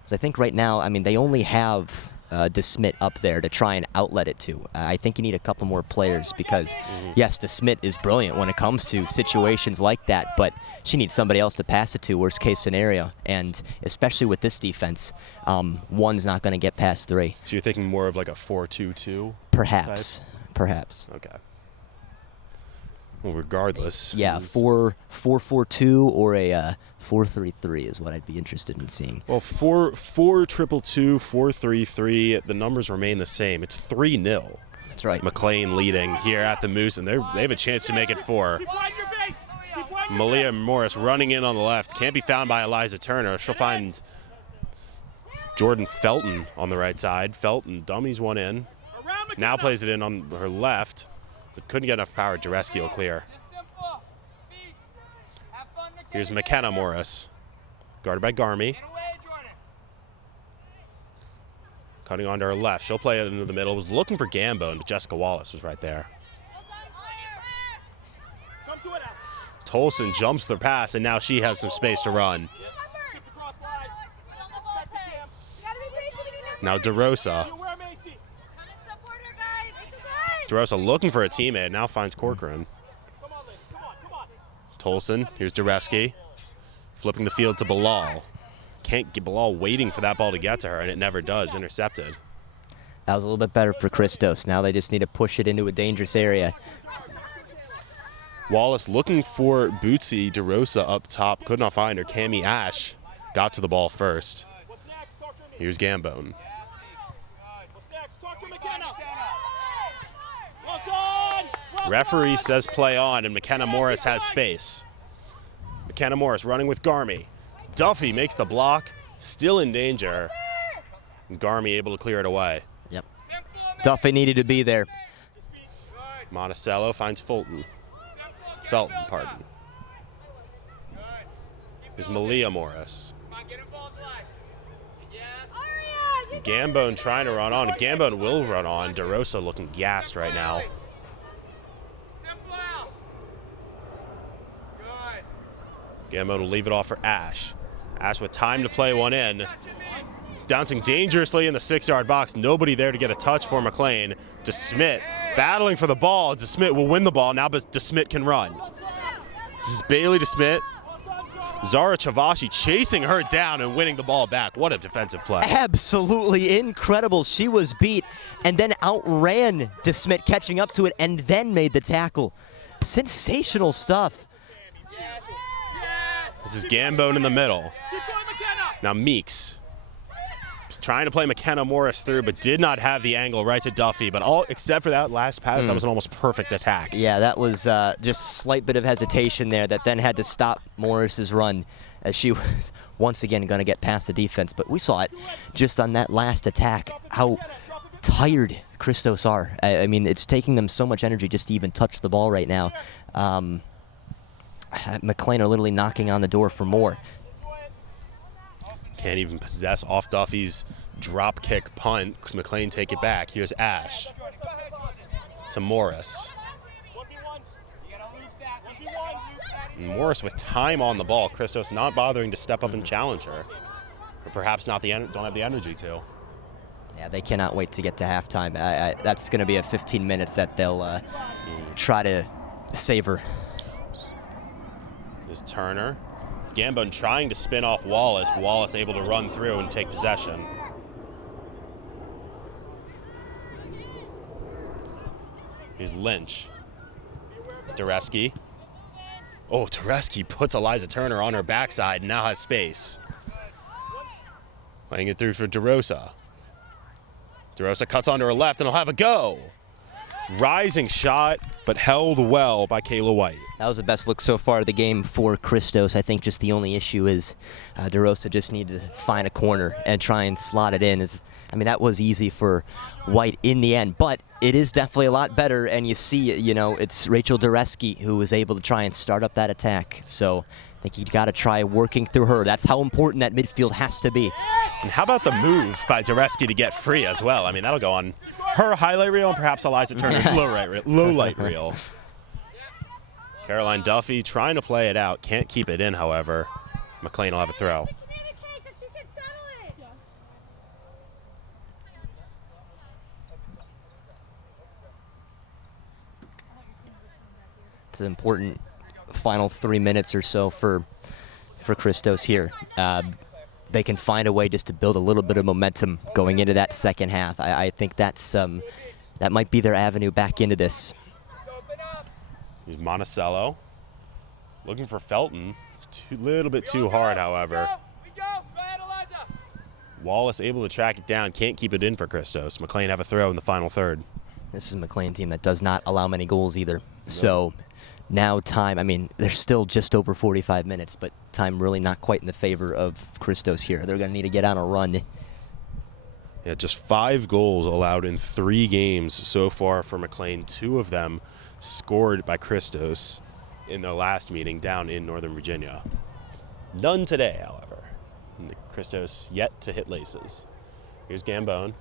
So I think right now, I mean, they only have DeSmit up there to try and outlet it to. I think you need a couple more players because, yes, DeSmit is brilliant when it comes to situations like that, but she needs somebody else to pass it to, worst case scenario. And especially with this defense, one's not going to get past 3. So you're thinking more of like a 4-2-2? Perhaps. Type? Perhaps. Okay. Well, regardless. Yeah, 4-4-2 or a 4-3-3 is what I'd be interested in seeing. Well, 4-2-2, 4-3-3, the numbers remain the same. It's 3-0. That's right. McLean leading here at the Moose, and they have a chance to make it 4. Malia Morris running in on the left. Can't be found by Eliza Turner. She'll find Jordan Felton on the right side. Felton dummies one in. Now plays it in on her left, but couldn't get enough power. Dureski will clear. Here's McKenna Morris, guarded by Garmy. Cutting onto her left. She'll play it into the middle. Was looking for Gambone, but Jessica Wallace was right there. Tolson jumps the pass, and now she has some space to run. Now DeRosa. DeRosa looking for a teammate, now finds Corcoran. Tolson, here's Dureski. Flipping the field to Bilal. can't get ball waiting for that ball to get to her, and it never does. Intercepted. That was a little bit better for Christos. Now they just need to push it into a dangerous area. Wallace looking for Bootsy DeRosa up top. Could not find her. Cammie Ash got to the ball first. Here's Gambone. Referee says play on, and McKenna Morris has space. McKenna Morris running with Garmy. Duffy makes the block, still in danger. Garmy able to clear it away. Yep. Duffy needed to be there. Monticello finds Felton, pardon. Here's Malia Morris. Gambone trying to run on. Gambone will run on. DeRosa looking gassed right now. Gambone will leave it off for Ash. Ash with time to play one in. Bouncing dangerously in the 6-yard box. Nobody there to get a touch for McLean. DeSmit battling for the ball. DeSmit will win the ball now, but DeSmit can run. This is Bailey DeSmit. Zara Chavashi chasing her down and winning the ball back. What a defensive play. Absolutely incredible. She was beat and then outran DeSmit, catching up to it, and then made the tackle. Sensational stuff. This is Gambone in the middle. Now Meeks trying to play McKenna Morris through, but did not have the angle right to Duffy. But all except for that last pass, that was an almost perfect attack. Yeah, that was just slight bit of hesitation there that then had to stop Morris's run, as she was once again going to get past the defense. But we saw it just on that last attack, how tired Christos are. I mean, it's taking them so much energy just to even touch the ball right now. McLean are literally knocking on the door for more. Can't even possess off Duffy's drop kick punt. McLean take it back. Here's Ash to Morris. And Morris with time on the ball. Christos not bothering to step up and challenge her, or perhaps not don't have the energy to. Yeah, they cannot wait to get to halftime. That's going to be a 15 minutes that they'll try to savor. Is Turner. Gambone trying to spin off Wallace, but Wallace able to run through and take possession. Here's Lynch. Dureski. Oh, Dureski puts Eliza Turner on her backside and now has space. Playing it through for DeRosa. DeRosa cuts onto her left and he'll have a go. Rising shot, but held well by Kayla White. That was the best look so far of the game for Christos. I think just the only issue is DeRosa just needed to find a corner and try and slot it in. I mean, that was easy for White in the end, but it is definitely a lot better, and you see, you know, it's Rachel Dureski who was able to try and start up that attack. So I think you got to try working through her. That's how important that midfield has to be. And how about the move by Dureski to get free as well? I mean, that'll go on her highlight reel and perhaps Eliza Turner's low light reel. Caroline Duffy trying to play it out. Can't keep it in, however. McLean will have a throw. It's an important final 3 minutes or so for Christos here. They can find a way just to build a little bit of momentum going into that second half. I think that's that might be their avenue back into this. Here's Monticello looking for Felton. A little bit too hard, however. Wallace able to track it down. Can't keep it in for Christos. McLean have a throw in the final third. This is a McLean team that does not allow many goals either. So now time, I mean, they're still just over 45 minutes, but time really not quite in the favor of Christos here. They're going to need to get on a run. Yeah, just 5 goals allowed in 3 games so far for McLean. 2 of them scored by Christos in their last meeting down in Northern Virginia. None today, however. Christos yet to hit laces. Here's Gambone.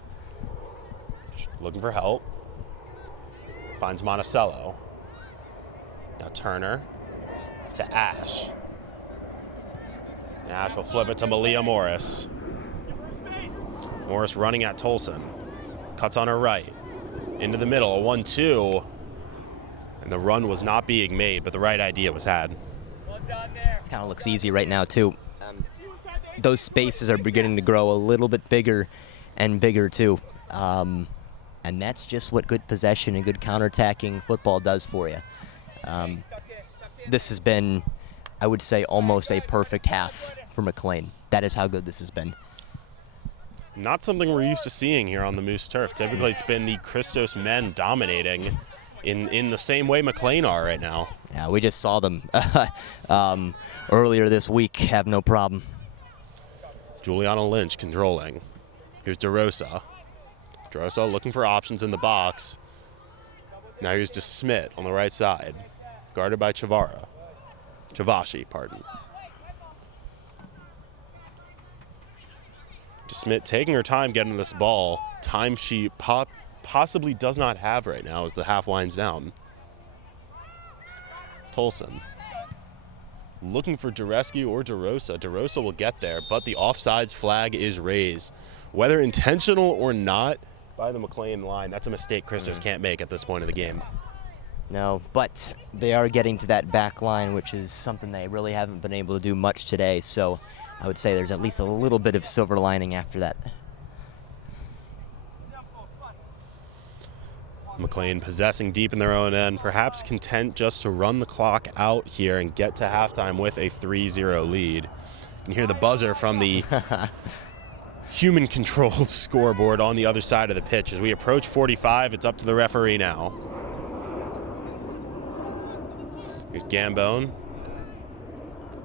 Looking for help. Finds Monticello. Now Turner to Ash. And Ash will flip it to Malia Morris. Morris running at Tolson. Cuts on her right. Into the middle, a 1-2. And the run was not being made, but the right idea was had. This kind of looks easy right now, too. those spaces are beginning to grow a little bit bigger and bigger too. And that's just what good possession and good counterattacking football does for you. This has been, I would say, almost a perfect half for McLean. That is how good this has been. Not something we're used to seeing here on the Moose turf. Typically, it's been the Christos men dominating in the same way McLean are right now. Yeah, we just saw them earlier this week have no problem. Juliana Lynch controlling. Here's DeRosa. DeRosa looking for options in the box. Now here's DeSmit on the right side, guarded by Chavashi, pardon. DeSmit taking her time getting this ball. Time she possibly does not have right now as the half winds down. Tolson looking for Dureski or DeRosa. DeRosa will get there, but the offsides flag is raised. Whether intentional or not by the McLean line, that's a mistake Christos can't make at this point of the game. No, but they are getting to that back line, which is something they really haven't been able to do much today. So I would say there's at least a little bit of silver lining after that. McLean possessing deep in their own end, perhaps content just to run the clock out here and get to halftime with a 3-0 lead. You can hear the buzzer from the human-controlled scoreboard on the other side of the pitch. As we approach 45, it's up to the referee now. Here's Gambone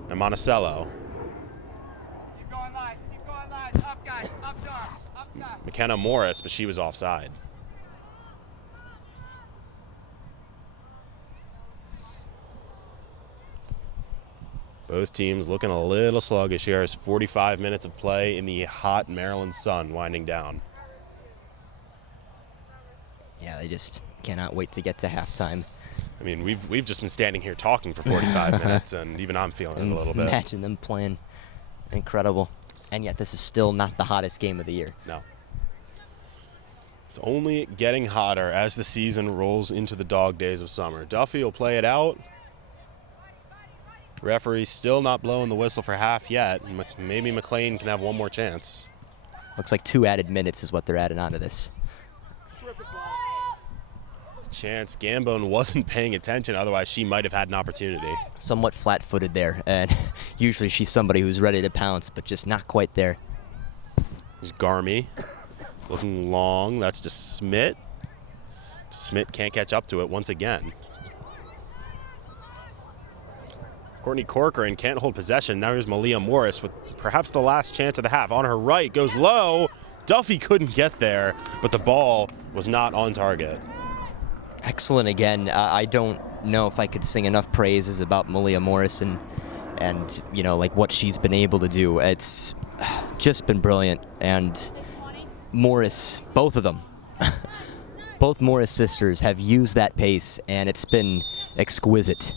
and Monticello. Keep going, Lies. Up, guys. Up, sharp. Up, guys. McKenna Morris, but she was offside. Both teams looking a little sluggish here as 45 minutes of play in the hot Maryland sun winding down. Yeah, they just cannot wait to get to halftime. I mean, we've just been standing here talking for 45 minutes, and even I'm feeling it a little bit. Imagine them playing. Incredible. And yet this is still not the hottest game of the year. No. It's only getting hotter as the season rolls into the dog days of summer. Duffy will play it out. Referee still not blowing the whistle for half yet. Maybe McLean can have one more chance. Looks like 2 added minutes is what they're adding onto this. Chance Gambone wasn't paying attention, otherwise she might have had an opportunity. Somewhat flat-footed there, and usually she's somebody who's ready to pounce, but just not quite there. There's Garmy looking long. That's to Smith. Smith can't catch up to it once again. Courtney Corcoran can't hold possession. Now here's Malia Morris with perhaps the last chance of the half. On her right, goes low. Duffy couldn't get there, but the ball was not on target. Excellent again. I don't know if I could sing enough praises about Malia Morris and you know, like what she's been able to do. It's just been brilliant. And Morris, both of them, both Morris sisters have used that pace, and it's been exquisite.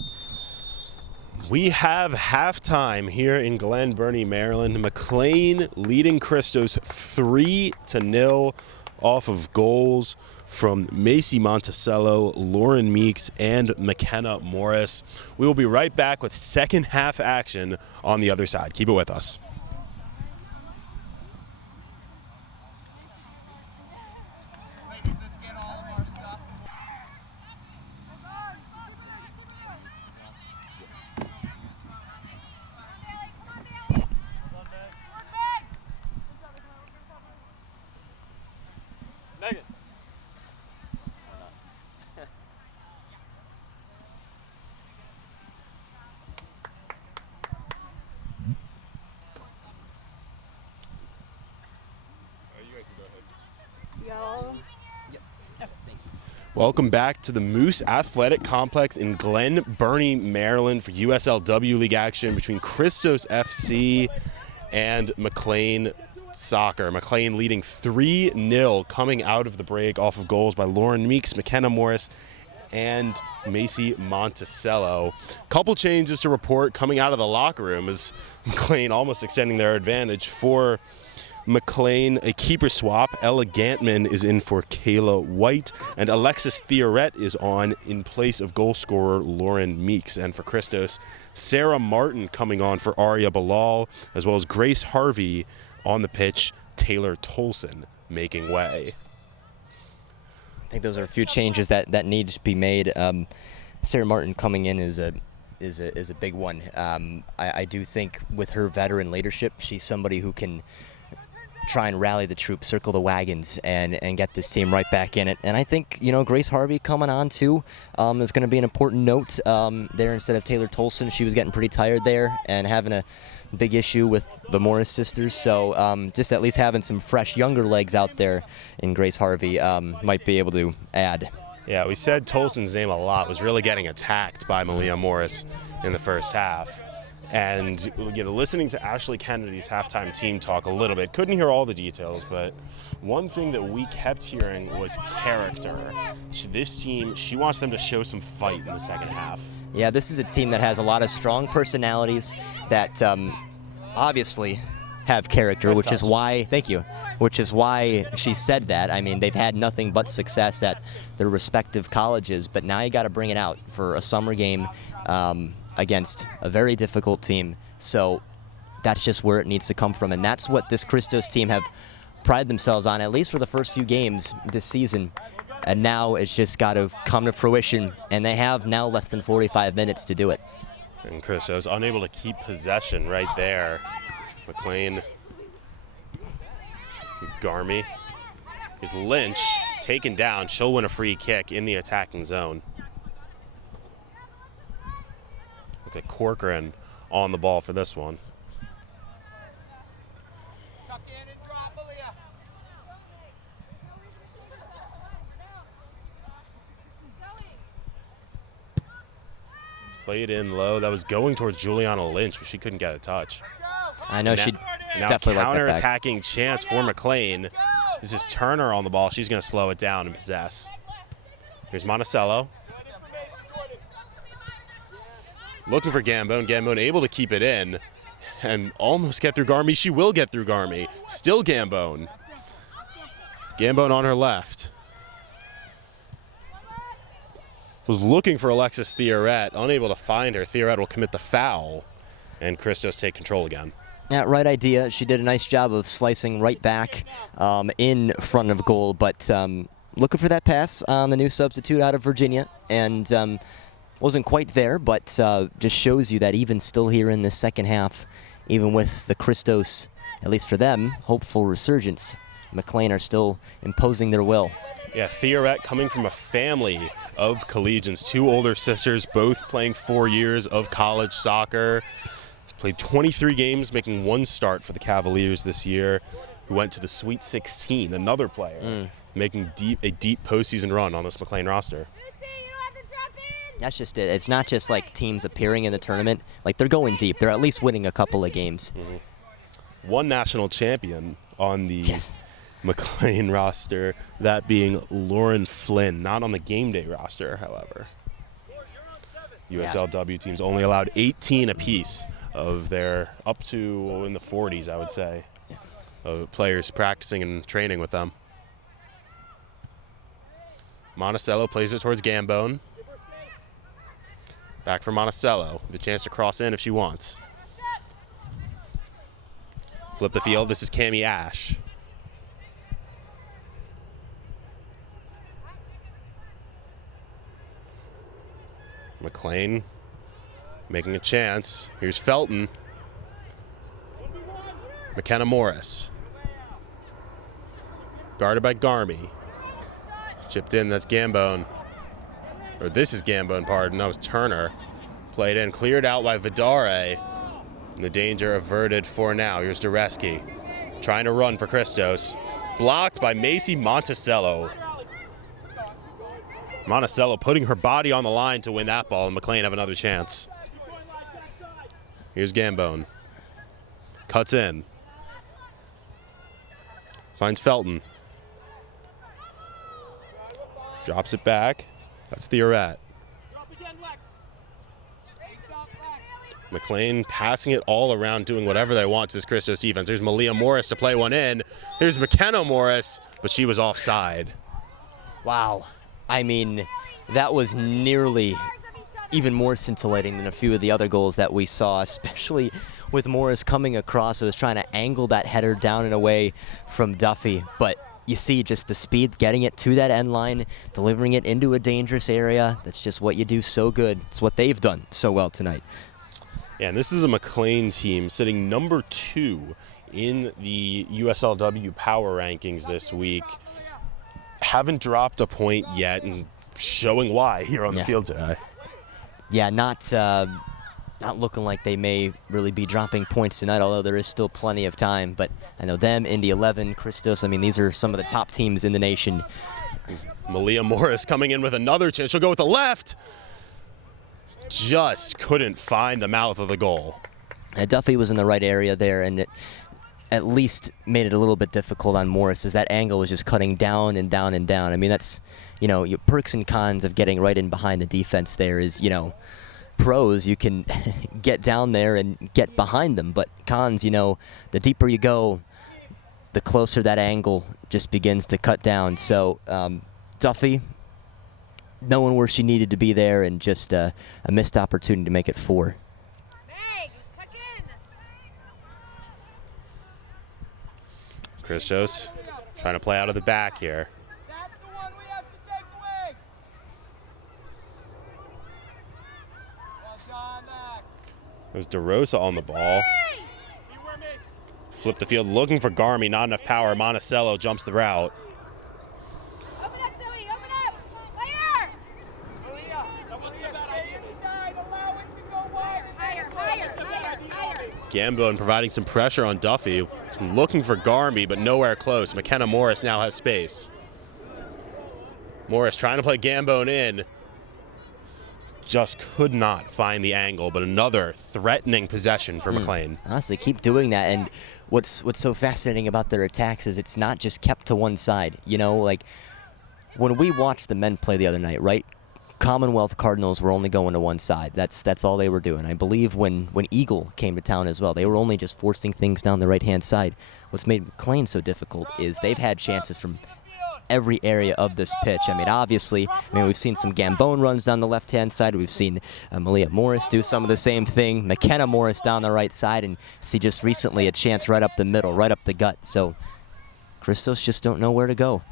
We have halftime here in Glen Burnie, Maryland. McLean leading Christos 3-0 off of goals from Macy Monticello, Lauren Meeks, and McKenna Morris. We will be right back with second half action on the other side. Keep it with us. Ladies, let's get all of our stuff. Megan. Welcome back to the Moose Athletic Complex in Glen Burnie, Maryland for USLW League action between Christos FC and McLean Soccer. McLean leading 3-0 coming out of the break off of goals by Lauren Meeks, McKenna Morris, and Macy Monticello. Couple changes to report coming out of the locker room as McLean almost extending their advantage for McLean a keeper swap. Ella Gantman is in for Kayla White, and Alexis Theoret is on in place of goal scorer Lauren Meeks. And for Christos, Sarah Martin coming on for Aria Bilal, as well as Grace Harvey on the pitch. Taylor Tolson making way. I think those are a few changes that need to be made. Sarah Martin coming in is a big one. I do think with her veteran leadership, she's somebody who can try and rally the troops, circle the wagons, and get this team right back in it. And I think, Grace Harvey coming on too is going to be an important note there instead of Taylor Tolson. She was getting pretty tired there and having a big issue with the Morris sisters. So just at least having some fresh, younger legs out there in Grace Harvey might be able to add. Yeah, we said Tolson's name a lot, was really getting attacked by Malia Morris in the first half. And listening to Ashley Kennedy's halftime team talk a little bit, couldn't hear all the details, but one thing that we kept hearing was character. This team, she wants them to show some fight in the second half. Yeah, this is a team that has a lot of strong personalities that obviously have character, which is why, thank you, which is why she said that. I mean, they've had nothing but success at their respective colleges, but now you got to bring it out for a summer game against a very difficult team. So that's just where it needs to come from, and that's what this Christos team have prided themselves on, at least for the first few games this season. And now it's just got to come to fruition, and they have now less than 45 minutes to do it. And Christos unable to keep possession right there. McLean, Garmy, is Lynch taken down. She'll win a free kick in the attacking zone. Looks like Corcoran on the ball for this one. Tuck in and drop, Aaliyah. Played in low. That was going towards Juliana Lynch, but she couldn't get a touch. I know she Now definitely like that back. counter-attacking chance for McLean. This is Turner on the ball. She's going to slow it down and possess. Here's Monticello. Looking for Gambone. Gambone able to keep it in and almost get through Garmy. She will get through Garmy. Still Gambone. Gambone on her left. Was looking for Alexis Theoret. Unable to find her. Theoret will commit the foul. And Christos take control again. Yeah, right idea. She did a nice job of slicing right back in front of goal, but looking for that pass on the new substitute out of Virginia, and wasn't quite there, but just shows you that even still here in the second half, even with the Christos, at least for them, hopeful resurgence, McLean are still imposing their will. Yeah, Theoret coming from a family of collegians, two older sisters, both playing 4 years of college soccer. Played 23 games, making one start for the Cavaliers this year, who went to the Sweet 16, another player, making a deep postseason run on this McLean roster. That's just it. It's not just like teams appearing in the tournament. Like, they're going deep. They're at least winning a couple of games. One national champion on the McLean roster, that being Lauren Flynn, not on the game day roster, however. USLW teams only allowed 18 apiece of their up to in the 40s, I would say, of players practicing and training with them. Monticello plays it towards Gambone. Back for Monticello, with a chance to cross in if she wants. Flip the field, this is Cammie Ash. McLean making a chance. Here's Felton. McKenna Morris. Guarded by Garmy. Chipped in, that's Gambone. Or this is Gambone, pardon. That was Turner. Played in, cleared out by Vidare. And the danger averted for now. Here's Dureski. Trying to run for Christos. Blocked by Macy Monticello. Monticello putting her body on the line to win that ball, and McLean have another chance. Here's Gambone. Cuts in. Finds Felton. Drops it back. That's Theoret. McLean passing it all around, doing whatever they want to this Christos defense. There's Malia Morris to play one in. Here's McKenna Morris, but she was offside. Wow. I mean, that was nearly even more scintillating than a few of the other goals that we saw, especially with Morris coming across. It was trying to angle that header down and away from Duffy, but you see just the speed, getting it to that end line, delivering it into a dangerous area. That's just what you do so good. It's what they've done so well tonight. Yeah, and this is a McLean team sitting number 2 in the USLW power rankings this week. Haven't dropped a point yet, and showing why here on the field today. Yeah, not looking like they may really be dropping points tonight, although there is still plenty of time. But I know them, Indy 11, Christos, I mean, these are some of the top teams in the nation. Malia Morris coming in with another chance. She'll go with the left. Just couldn't find the mouth of the goal. Duffy was in the right area there, and it at least made it a little bit difficult on Morris, as that angle was just cutting down and down and down. I mean, that's, you know, your perks and cons of getting right in behind the defense there is, you know, pros, you can get down there and get behind them, but cons, you know, the deeper you go, the closer that angle just begins to cut down. So Duffy, knowing where she needed to be there, and just a missed opportunity to make it 4. Meg, tuck in. Christos trying to play out of the back here. That's the one we have to take away. Well done, Max. It was DeRosa on the ball. Flip the field looking for Garmy, not enough power. Monticello jumps the route. Open up, Zoe. Open up. Player. Stay inside. Allow it to go wide. Higher. Gambone providing some pressure on Duffy. Looking for Garmy, but nowhere close. McKenna Morris now has space. Morris trying to play Gambone in. Just could not find the angle, but another threatening possession for McLean. Honestly, keep doing that, and what's so fascinating about their attacks is it's not just kept to one side. You know, like when we watched the men play the other night, right? Commonwealth Cardinals were only going to one side. That's all they were doing. I believe when Eagle came to town as well, they were only just forcing things down the right-hand side. What's made McLean so difficult is they've had chances from every area of this pitch. I mean, obviously, we've seen some Gambone runs down the left-hand side. We've seen Malia Morris do some of the same thing. McKenna Morris down the right side, and see just recently a chance right up the middle, right up the gut. So Christos just don't know where to go.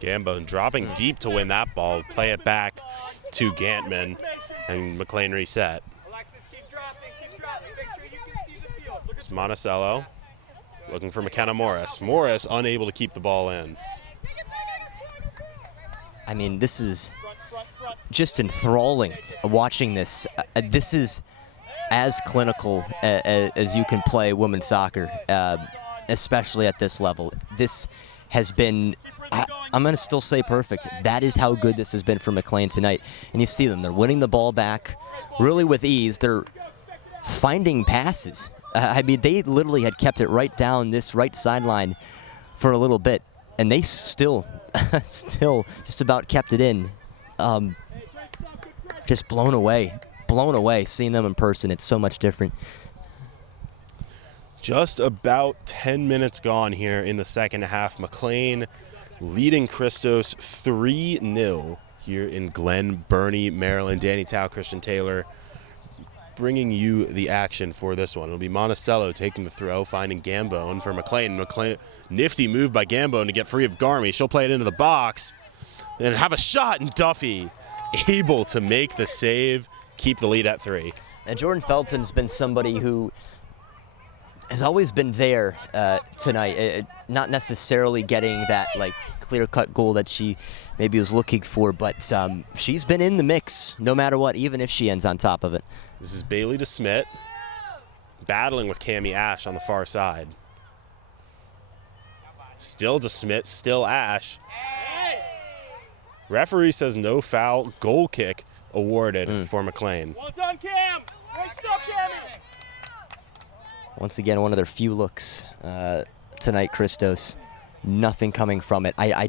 Gambone dropping deep to win that ball. Play it back to Gantman, and McLean reset. Alexis, keep dropping. Make sure you can see the field. Look It's Monticello looking for McKenna Morris. Morris unable to keep the ball in. I mean, this is just enthralling watching this. This is as clinical as you can play women's soccer, especially at this level. This has been, I'm going to still say perfect. That is how good this has been for McLean tonight. And you see them, they're winning the ball back really with ease. They're finding passes. I mean, they literally had kept it right down this right sideline for a little bit, and they still just about kept it in. Just blown away seeing them in person. It's so much different. Just about 10 minutes gone here in the second half. McLean leading Christos 3-0 here in Glen Burnie, Maryland. Danny Tao, Christian Taylor bringing you the action for this one. It'll be Monticello taking the throw, finding Gambone for McLean. McLean, nifty move by Gambone to get free of Garmy. She'll play it into the box and have a shot, and Duffy able to make the save, keep the lead at 3. And Jordan Felton's been somebody who has always been there tonight, not necessarily getting that like clear-cut goal that she maybe was looking for, but she's been in the mix no matter what, even if she ends on top of it. This is Bailey DeSmit battling with Cammie Ash on the far side. Still DeSmit, still Ash. Referee says no foul, goal kick awarded for McLean. Well done, Cam. Great stuff, Cammy. Once again, one of their few looks tonight, Christos. Nothing coming from it. I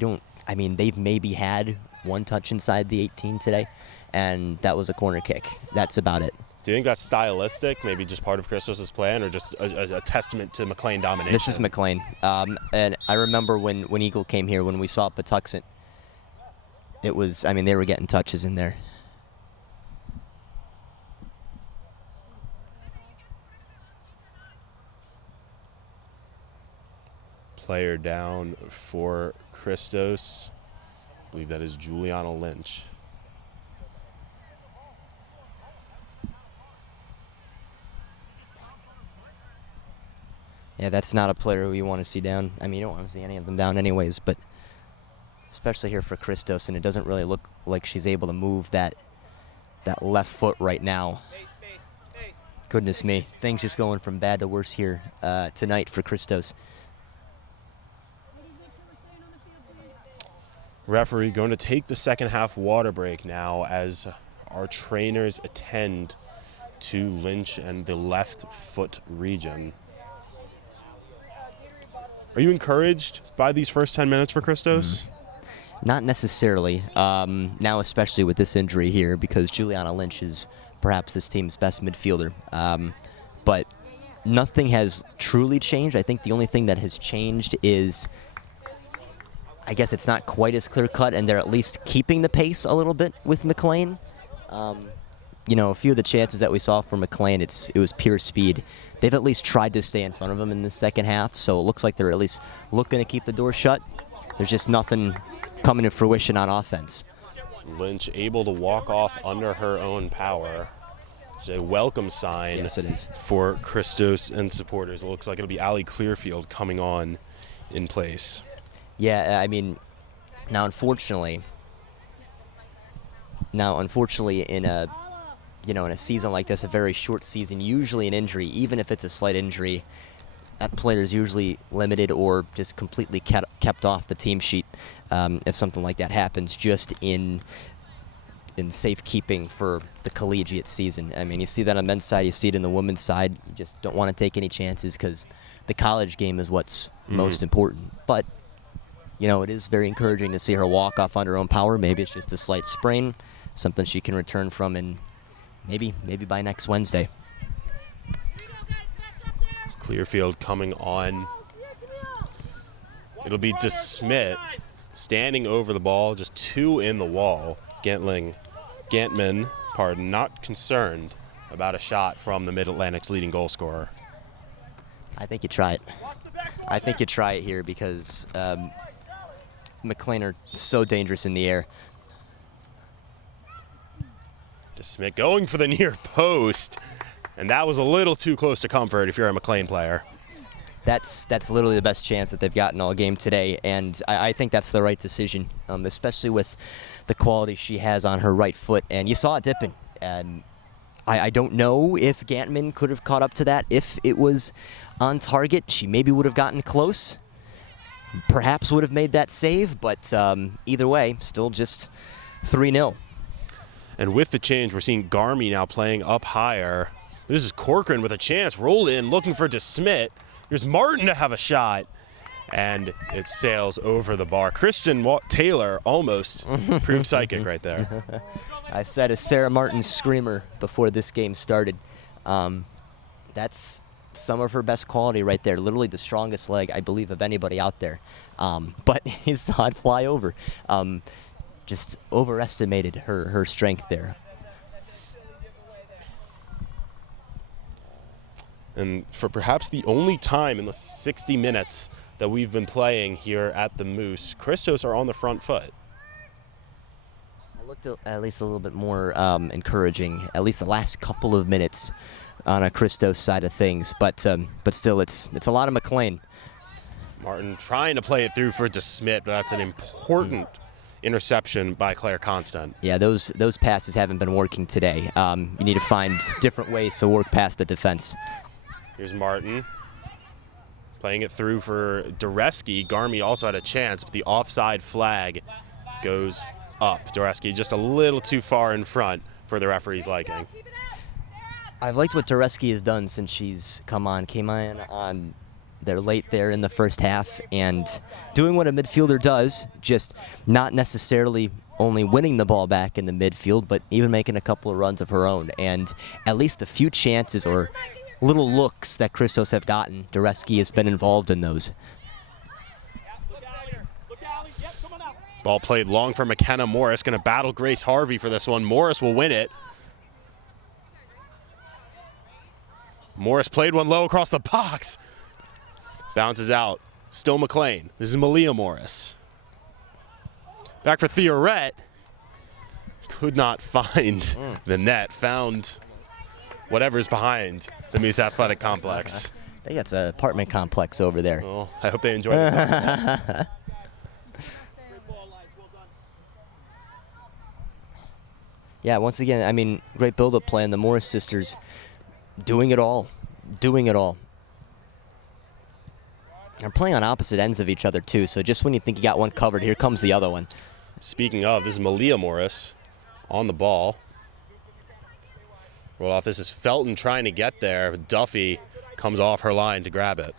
mean, they've maybe had one touch inside the 18 today, and that was a corner kick. That's about it. Do you think that's stylistic, maybe just part of Christos' plan, or just a testament to McLean domination? This is McLean. And I remember when Eagle came here, when we saw Patuxent, it was, I mean, they were getting touches in there. Player down for Christos. I believe that is Juliana Lynch. Yeah, that's not a player who you want to see down. I mean, you don't want to see any of them down anyways, but especially here for Christos, and it doesn't really look like she's able to move that left foot right now. Goodness me, things just going from bad to worse here tonight for Christos. Referee going to take the second half water break now as our trainers attend to Lynch and the left foot region. Are you encouraged by these first 10 minutes for Christos? Not necessarily, now especially with this injury here, because Juliana Lynch is perhaps this team's best midfielder. But nothing has truly changed. I think the only thing that has changed is, I guess it's not quite as clear-cut, and they're at least keeping the pace a little bit with McLean. You know, a few of the chances that we saw from McLean, it was pure speed. They've at least tried to stay in front of him in the second half, so it looks like they're at least looking to keep the door shut. There's just nothing coming to fruition on offense. Lynch able to walk off under her own power. It's a welcome sign. Yes, it is. For Christos and supporters. It looks like it'll be Allie Clearfield coming on in place. Yeah, I mean, now unfortunately in a season like this, a very short season, usually an injury, even if it's a slight injury, that player is usually limited or just completely kept off the team sheet if something like that happens, just in safekeeping for the collegiate season. I mean, you see that on the men's side, you see it in the women's side. You just don't want to take any chances because the college game is what's most important. But, you know, it is very encouraging to see her walk off on her own power. Maybe it's just a slight sprain, something she can return from in maybe by next Wednesday. Clearfield coming on. It'll be DeSmit standing over the ball, just two in the wall. Gantman, not concerned about a shot from the Mid-Atlantic's leading goal scorer. I think you try it. I think you try it here because McLean are so dangerous in the air. DeSmit going for the near post, and that was a little too close to comfort if you're a McLean player. That's literally the best chance that they've gotten all game today, and I think that's the right decision, especially with the quality she has on her right foot. And you saw it dipping. I don't know if Gantman could have caught up to that. If it was on target, she maybe would have gotten close, perhaps would have made that save, but either way, still just 3-0. And with the change, we're seeing Garmy now playing up higher. This is Corcoran with a chance, rolled in, looking for DeSmit. Here's Martin to have a shot, and it sails over the bar. Christian Taylor almost proved psychic right there. I said a Sarah Martin screamer before this game started. That's some of her best quality right there. Literally the strongest leg, I believe, of anybody out there. But he saw it fly over. Just overestimated her strength there. And for perhaps the only time in the 60 minutes that we've been playing here at the Moose, Christos are on the front foot. It looked at least a little bit more encouraging, at least the last couple of minutes on a Christos side of things. But still, it's a lot of McLean. Martin trying to play it through for DeSmit, but that's an important interception by Claire Constant. Yeah, those passes haven't been working today. You need to find different ways to work past the defense. Here's Martin playing it through for Dureski. Garmy also had a chance, but the offside flag goes up. Dureski just a little too far in front for the referee's liking. I've liked what Dureski has done since she's came on there late there in the first half, and doing what a midfielder does, just not necessarily only winning the ball back in the midfield, but even making a couple of runs of her own. And at least the few chances or little looks that Christos have gotten, Dureski has been involved in those. Ball played long for McKenna Morris. Going to battle Grace Harvey for this one. Morris will win it. Morris played one low across the box. Bounces out. Still McLean. This is Malia Morris. Back for Theorette. Could not find the net. Found whatever's behind the Moose Athletic Complex. I think that's an apartment complex over there. Well, I hope they enjoy it. Yeah, once again, I mean, great build-up play, and the Morris sisters doing it all. Doing it all. They're playing on opposite ends of each other, too, so just when you think you got one covered, here comes the other one. Speaking of, this is Malia Morris on the ball. Roll off. This is Felton trying to get there. Duffy comes off her line to grab it.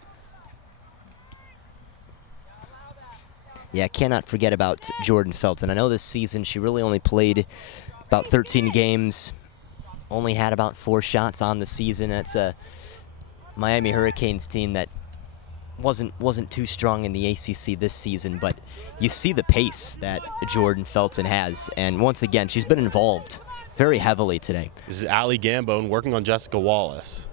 Yeah, cannot forget about Jordan Felton. I know this season she really only played about 13 games, only had about 4 shots on the season. That's a Miami Hurricanes team that wasn't too strong in the ACC this season, but you see the pace that Jordan Felton has, and once again, she's been involved very heavily today. This is Allie Gambone working on Jessica Wallace.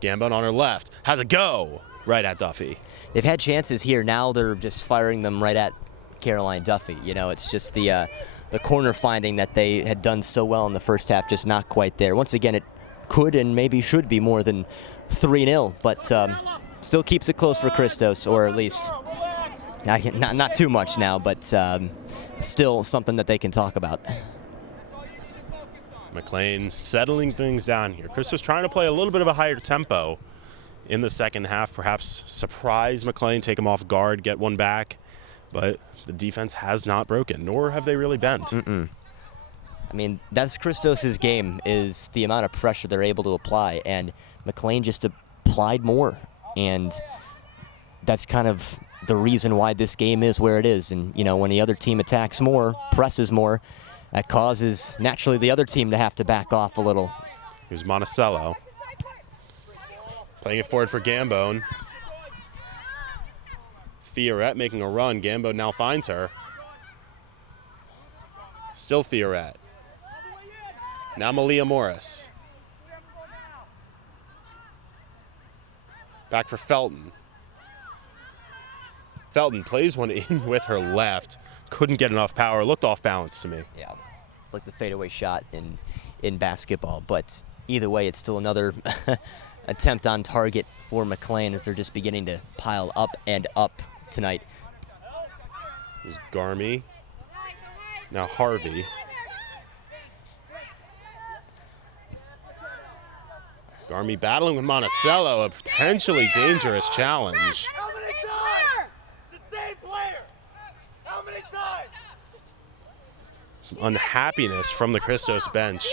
Gambone on her left has a go right at Duffy. They've had chances here. Now they're just firing them right at Caroline Duffy. You know, it's just the corner finding that they had done so well in the first half, just not quite there. Once again, it could and maybe should be more than 3-0, but still keeps it close for Christos, or at least not too much now, but still something that they can talk about. McLean settling things down here. Christos trying to play a little bit of a higher tempo in the second half, perhaps surprise McLean, take him off guard, get one back, but the defense has not broken, nor have they really bent. I mean, that's Christos' game, is the amount of pressure they're able to apply, and McLean just applied more, and that's kind of the reason why this game is where it is. And, you know, when the other team attacks more, presses more, that causes, naturally, the other team to have to back off a little. Here's Monticello. Playing it forward for Gambone. Theorette making a run. Gambone now finds her. Still Theorette. Now Malia Morris. Back for Felton. Felton plays one in with her left. Couldn't get enough power. Looked off balance to me. Yeah, it's like the fadeaway shot in basketball. But either way, it's still another attempt on target for McLean as they're just beginning to pile up and up tonight. There's Garmy. Now Harvey. Garmy battling with Monticello, a potentially dangerous challenge. How many times? It's the same player. How many times? Some unhappiness from the Christos bench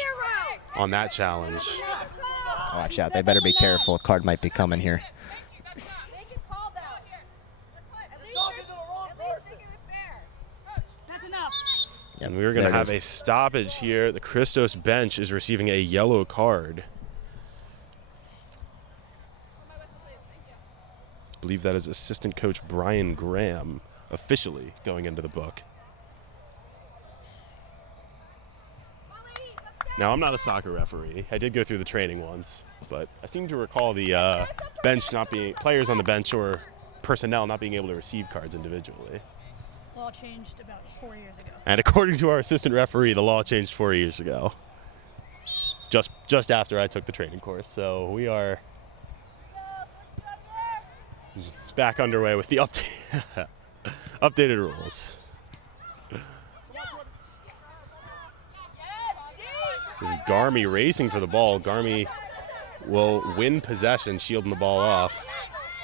on that challenge. Watch out, they better be careful. A card might be coming here. And we're going to have a stoppage here. The Christos bench is receiving a yellow card. I believe that is assistant coach Brian Graham officially going into the book. Now, I'm not a soccer referee. I did go through the training once, but I seem to recall the bench not being, players on the bench or personnel not being able to receive cards individually. Law changed about 4 years ago. And according to our assistant referee, the law changed 4 years ago. Just after I took the training course. So we are back underway with the updated rules. This is Garmy racing for the ball. Garmy will win possession, shielding the ball off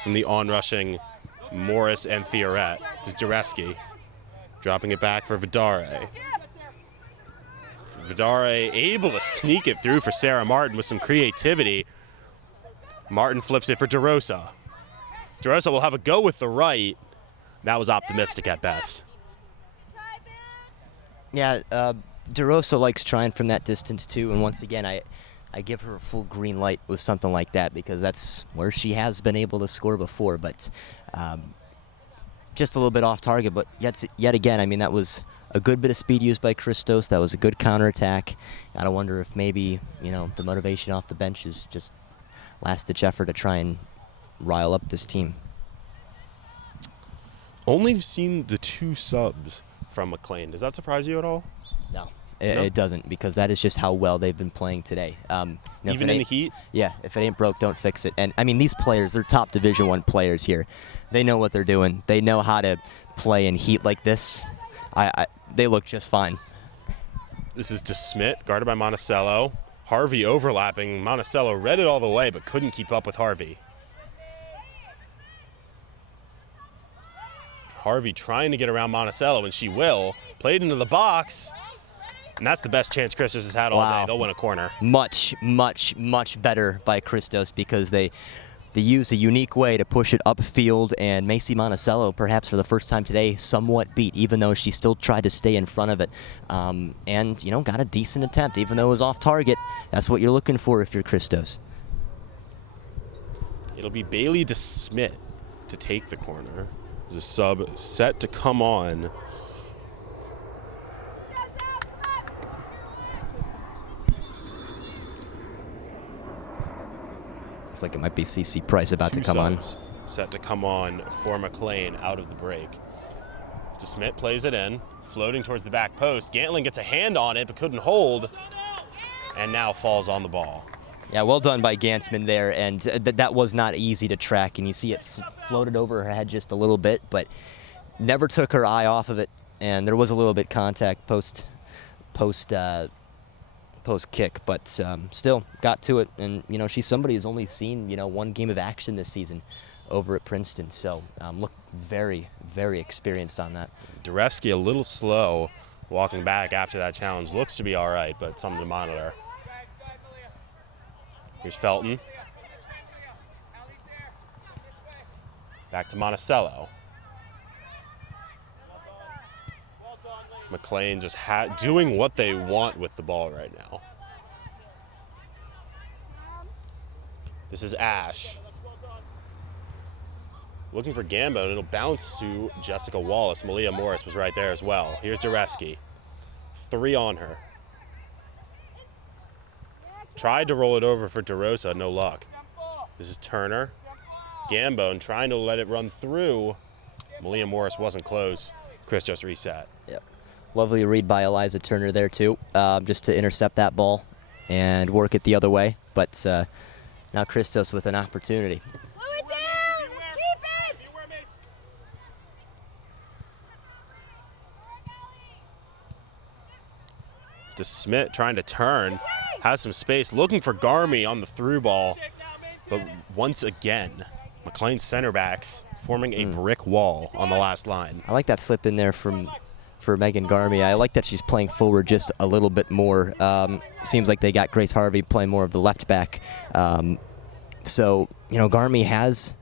from the onrushing Morris and Theorette. This is Dureski dropping it back for Vidare. Vidare able to sneak it through for Sarah Martin with some creativity. Martin flips it for DeRosa. DeRosa will have a go with the right. That was optimistic at best. Yeah, DeRosa likes trying from that distance too, and once again, I give her a full green light with something like that because that's where she has been able to score before, but just a little bit off target. But yet again, I mean, that was a good bit of speed used by Christos. That was a good counterattack. Gotta wonder if maybe, the motivation off the bench is just last-ditch effort to try and rile up this team. Only seen the 2 subs from McLean. Does that surprise you at all? No. It doesn't, because that is just how well they've been playing today. Even in the heat? Yeah, if it ain't broke, don't fix it. And, I mean, these players, they're top Division I players here. They know what they're doing. They know how to play in heat like this. They look just fine. This is DeSmit, guarded by Monticello. Harvey overlapping. Monticello read it all the way, but couldn't keep up with Harvey. Harvey trying to get around Monticello, and she will. Played into the box. And that's the best chance Christos has had all day. They'll win a corner. Much, much, much better by Christos because they use a unique way to push it upfield, and Macy Monticello, perhaps for the first time today, somewhat beat, even though she still tried to stay in front of it. And, got a decent attempt, even though it was off target. That's what you're looking for if you're Christos. It'll be Bailey DeSmit to take the corner. There's a sub set to come on. Looks like it might be CC Price about to come on. Set to come on for McLean out of the break. DeSmit plays it in, floating towards the back post. Gantling gets a hand on it but couldn't hold, and now falls on the ball. Yeah, well done by Gansman there, and that was not easy to track, and you see it floated over her head just a little bit, but never took her eye off of it, and there was a little bit contact post kick, but still got to it. And she's somebody who's only seen 1 game of action this season over at Princeton, so look very, very experienced on that. Durevsky a little slow walking back after that challenge. Looks to be all right, but something to monitor. Here's Felton. Back to Monticello. McLean just doing what they want with the ball right now. This is Ash. Looking for Gambo, and it'll bounce to Jessica Wallace. Malia Morris was right there as well. Here's Dureski. 3 on her. Tried to roll it over for DeRosa, no luck. This is Turner. Gambone trying to let it run through. Malia Morris wasn't close. Christos reset. Yep. Lovely read by Eliza Turner there too, just to intercept that ball and work it the other way. But now Christos with an opportunity. Slow it down! Let's keep it! DeSmit trying to turn. Has some space. Looking for Garmy on the through ball. But once again, McLean's center backs forming a brick wall on the last line. I like that slip in there for Megan Garmy. I like that she's playing forward just a little bit more. Seems like they got Grace Harvey playing more of the left back. So, Garmy has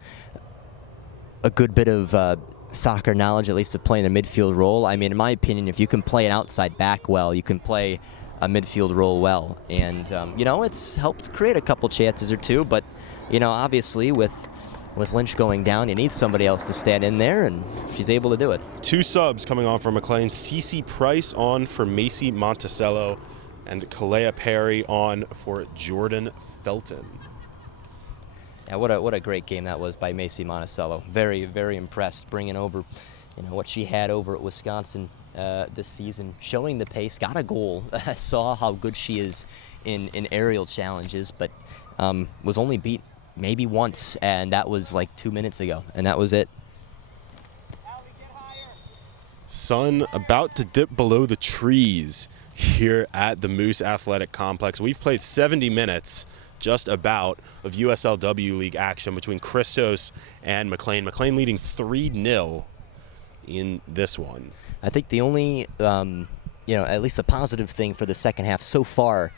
a good bit of soccer knowledge, at least to play in a midfield role. I mean, in my opinion, if you can play an outside back well, you can play a midfield role well. And, it's helped create a couple chances or two, but, obviously with Lynch going down, you need somebody else to stand in there, and she's able to do it. 2 subs coming on for McLean. CC Price on for Macy Monticello, and Kalea Perry on for Jordan Felton. Yeah, what a great game that was by Macy Monticello. Very, very impressed, bringing over, what she had over at Wisconsin this season, showing the pace, got a goal. Saw how good she is in aerial challenges, but was only beat maybe once, and that was like 2 minutes ago, and that was it. Sun about to dip below the trees here at the Moose Athletic Complex. We've played 70 minutes, just about, of USLW League action between Christos and McLean. McLean leading 3-0 in this one. I think the only, at least a positive thing for the second half so far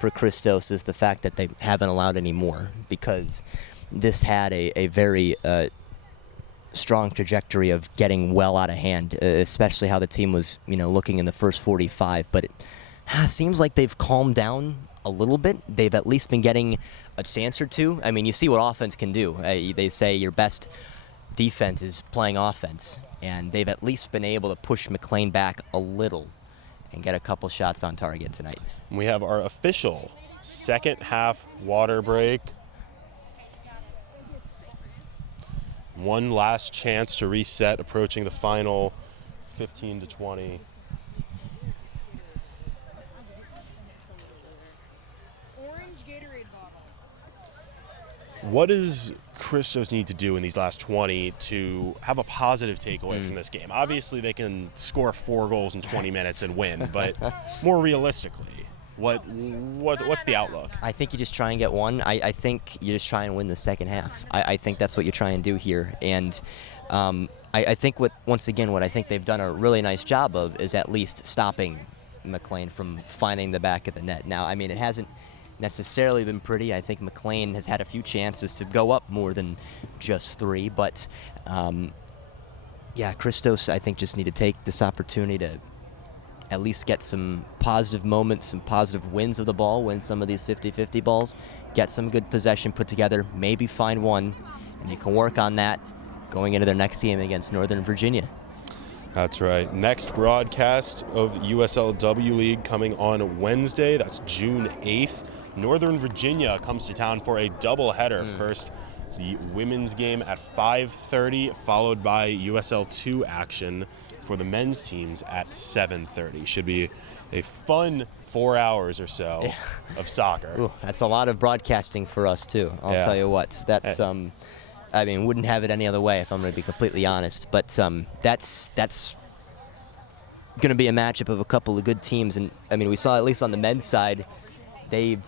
for Christos is the fact that they haven't allowed any more, because this had a very strong trajectory of getting well out of hand, especially how the team was, looking in the first 45. But it seems like they've calmed down a little bit. They've at least been getting a chance or two. I mean, you see what offense can do. They say your best defense is playing offense, and they've at least been able to push McLean back a little and get a couple shots on target tonight. We have our official second half water break. One last chance to reset, approaching the final 15 to 20. Orange Gatorade bottle. What does Christos need to do in these last 20 to have a positive takeaway from this game? Obviously, they can score 4 goals in 20 minutes and win, but more realistically, what's the outlook? I think you just try and get one. I think you just try and win the second half. I think that's what you try and do here. And I think what I think they've done a really nice job of is at least stopping McLean from finding the back of the net. Now, I mean, it hasn't necessarily been pretty. I think McLean has had a few chances to go up more than just 3, but Christos, I think, just need to take this opportunity to at least get some positive moments, some positive wins of the ball, win some of these 50-50 balls, get some good possession put together, maybe find one, and you can work on that going into their next game against Northern Virginia. That's right. Next broadcast of USLW League coming on Wednesday. That's June 8th. Northern Virginia comes to town for a doubleheader. First, the women's game at 5:30, followed by USL2 action for the men's teams at 7:30. Should be a fun 4 hours or so of soccer. Ooh, that's a lot of broadcasting for us, too. I'll tell you what. That's I mean, wouldn't have it any other way if I'm going to be completely honest. But that's going to be a matchup of a couple of good teams. And, I mean, we saw at least on the men's side, they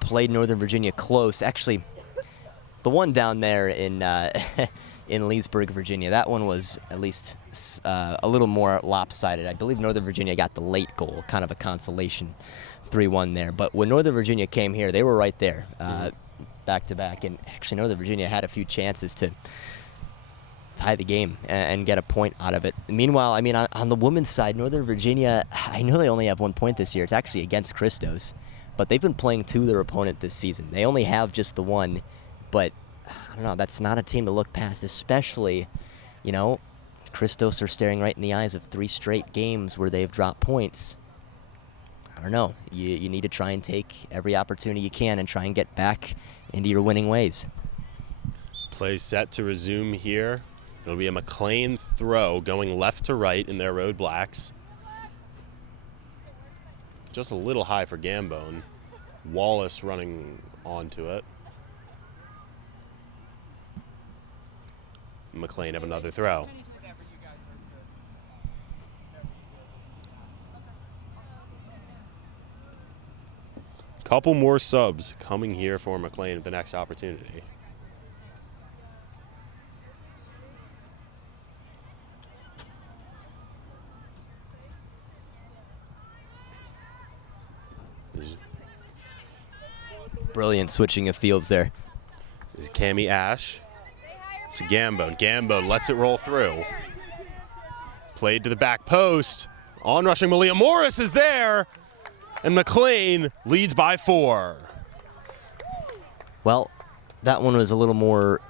played Northern Virginia close. Actually, the one down there in in Leesburg, Virginia, that one was at least a little more lopsided. I believe Northern Virginia got the late goal, kind of a consolation 3-1 there. But when Northern Virginia came here, they were right there. Back-to-back, and actually Northern Virginia had a few chances to tie the game and get a point out of it. Meanwhile, I mean, on the women's side, Northern Virginia, I know they only have 1 point this year. It's actually against Christos, but they've been playing to their opponent this season. They only have just the one, but I don't know, that's not a team to look past, especially, Christos are staring right in the eyes of 3 straight games where they've dropped points. I don't know. You need to try and take every opportunity you can and try and get back into your winning ways. Play set to resume here. It'll be a McLean throw going left to right in their road blacks. Just a little high for Gambone. Wallace running onto it. McLean have another throw. Couple more subs coming here for McLean at the next opportunity. Brilliant switching of fields there. This is Cammie Ash to Gambone. Gambone lets it roll through. Played to the back post. On-rushing Malia Morris is there. And McLean leads by 4. Well, that one was a little more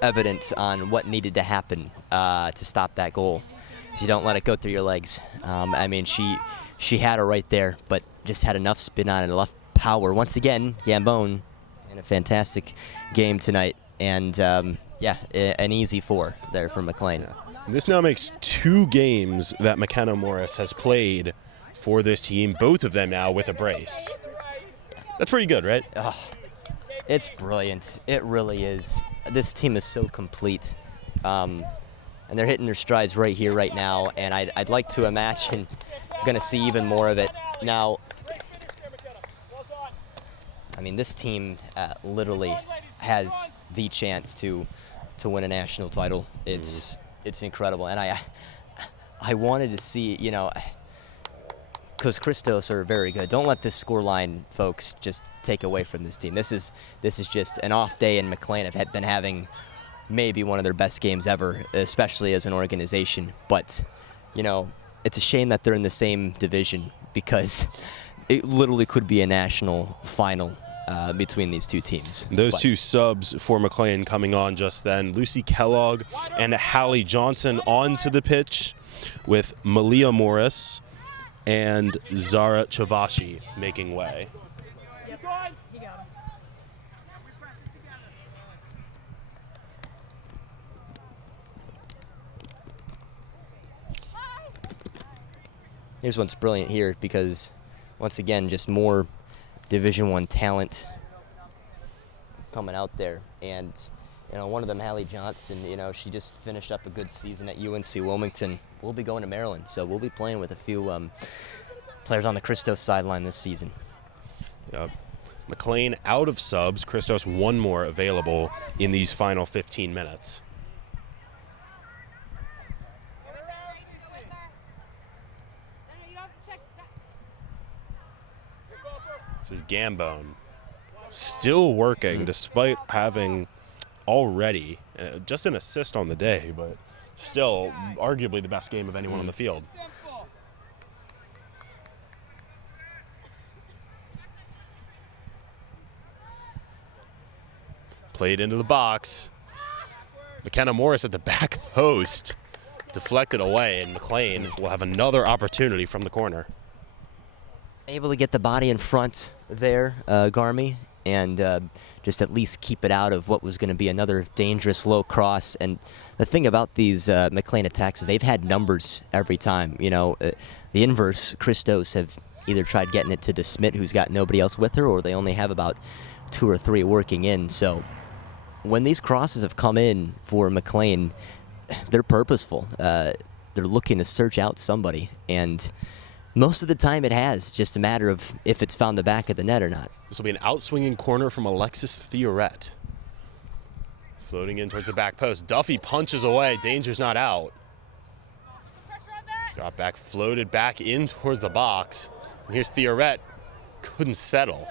evident on what needed to happen to stop that goal. So you don't let it go through your legs. I mean, she had her right there, but just had enough spin on it, enough power. Once again, Gambone in a fantastic game tonight. And, an easy 4 there for McLean. This now makes 2 games that McKenna Morris has played for this team, both of them now with a brace. That's pretty good, right? Oh, it's brilliant. It really is. This team is so complete. And they're hitting their strides right here, right now. And I'd like to imagine I'm going to see even more of it. Now, I mean, this team literally has the chance to win a national title. It's incredible. And I wanted to see, because Christos are very good. Don't let this scoreline, folks, just take away from this team. This is just an off day, and McLean have been having maybe one of their best games ever, especially as an organization. But, you know, it's a shame that they're in the same division because it literally could be a national final between these two teams. Those two subs for McLean coming on just then. Lucy Kellogg and Hallie Johnson onto the pitch with Malia Morris and Zara Chavashi making way. Yep. You got him. Here's what's brilliant here because, once again, just more Division I talent coming out there. And, you know, one of them, Hallie Johnson, you know, she just finished up a good season at UNC Wilmington. We'll be going to Maryland, so we'll be playing with a few players on the Christos sideline this season. Yep. McLean out of subs. Christos one more available in these final 15 minutes. This is Gambone. Still working despite having already just an assist on the day, but still arguably the best game of anyone on the field. Played into the box. McKenna Morris at the back post. Deflected away, and McLean will have another opportunity from the corner. Able to get the body in front there, Garmy, and just at least keep it out of what was going to be another dangerous low cross. And the thing about these McLean attacks is they've had numbers every time. You know, the inverse, Christos have either tried getting it to DeSmit, who's got nobody else with her, or they only have about 2 or 3 working in. So when these crosses have come in for McLean, they're purposeful. They're looking to search out somebody, and most of the time it has, just a matter of if it's found the back of the net or not. This will be an outswinging corner from Alexis Theoret. Floating in towards the back post. Duffy punches away. Danger's not out. Drop back, floated back in towards the box. And here's Theoret. Couldn't settle.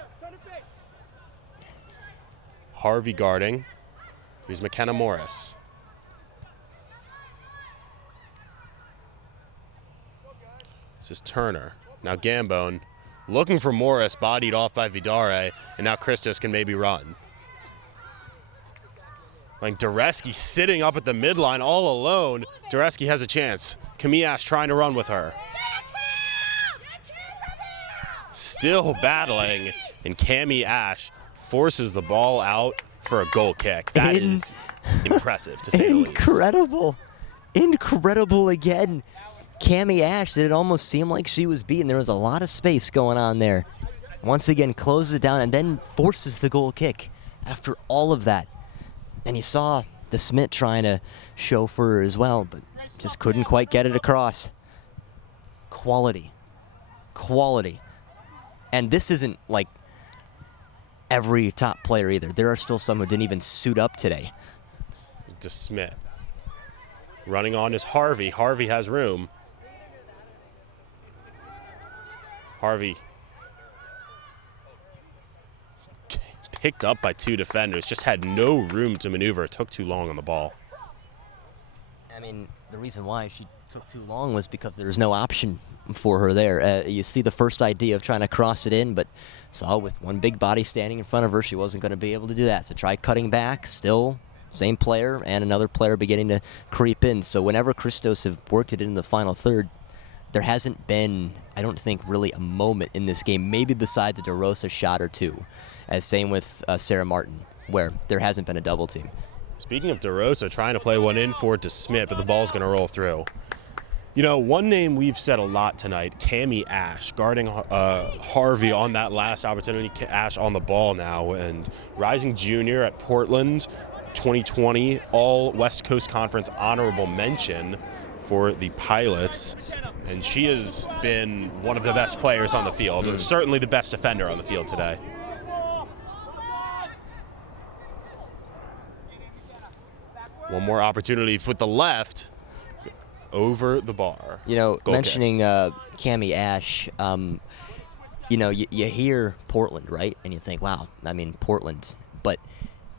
Harvey guarding. Here's McKenna Morris. This is Turner. Now Gambone looking for Morris, bodied off by Vidare, and now Christos can maybe run. Like Dureski sitting up at the midline all alone. Dureski has a chance. Kamiash trying to run with her. Still battling, and Cami Ash forces the ball out for a goal kick. That is impressive, to say the least. Incredible. Incredible again. Cami Ash, did it almost seem like she was beaten? There was a lot of space going on there. Once again, closes it down and then forces the goal kick after all of that. And you saw DeSmit trying to chauffeur her as well, but just couldn't quite get it across. Quality. Quality. And this isn't like every top player either. There are still some who didn't even suit up today. DeSmit. Running on is Harvey. Harvey has room. Harvey picked up by 2 defenders, just had no room to maneuver, took too long on the ball. I mean, the reason why she took too long was because there was no option for her there. You see the first idea of trying to cross it in, but saw with one big body standing in front of her, she wasn't going to be able to do that. So try cutting back, still same player and another player beginning to creep in. So whenever Christos have worked it in the final third, there hasn't been, I don't think, really a moment in this game, maybe besides a DeRosa shot or 2. As same with Sarah Martin, where there hasn't been a double team. Speaking of DeRosa, trying to play one in for DeSmit, but the ball's going to roll through. You know, one name we've said a lot tonight, Cami Ash, guarding Harvey on that last opportunity. Ash on the ball now, and rising junior at Portland, 2020 All West Coast Conference honorable mention for the Pilots, and she has been one of the best players on the field, and certainly the best defender on the field today. One more opportunity with the left. over the bar. You know, Goal mentioning Cammie Ash, you know, you hear Portland, right? And you think, wow, I mean, Portland. But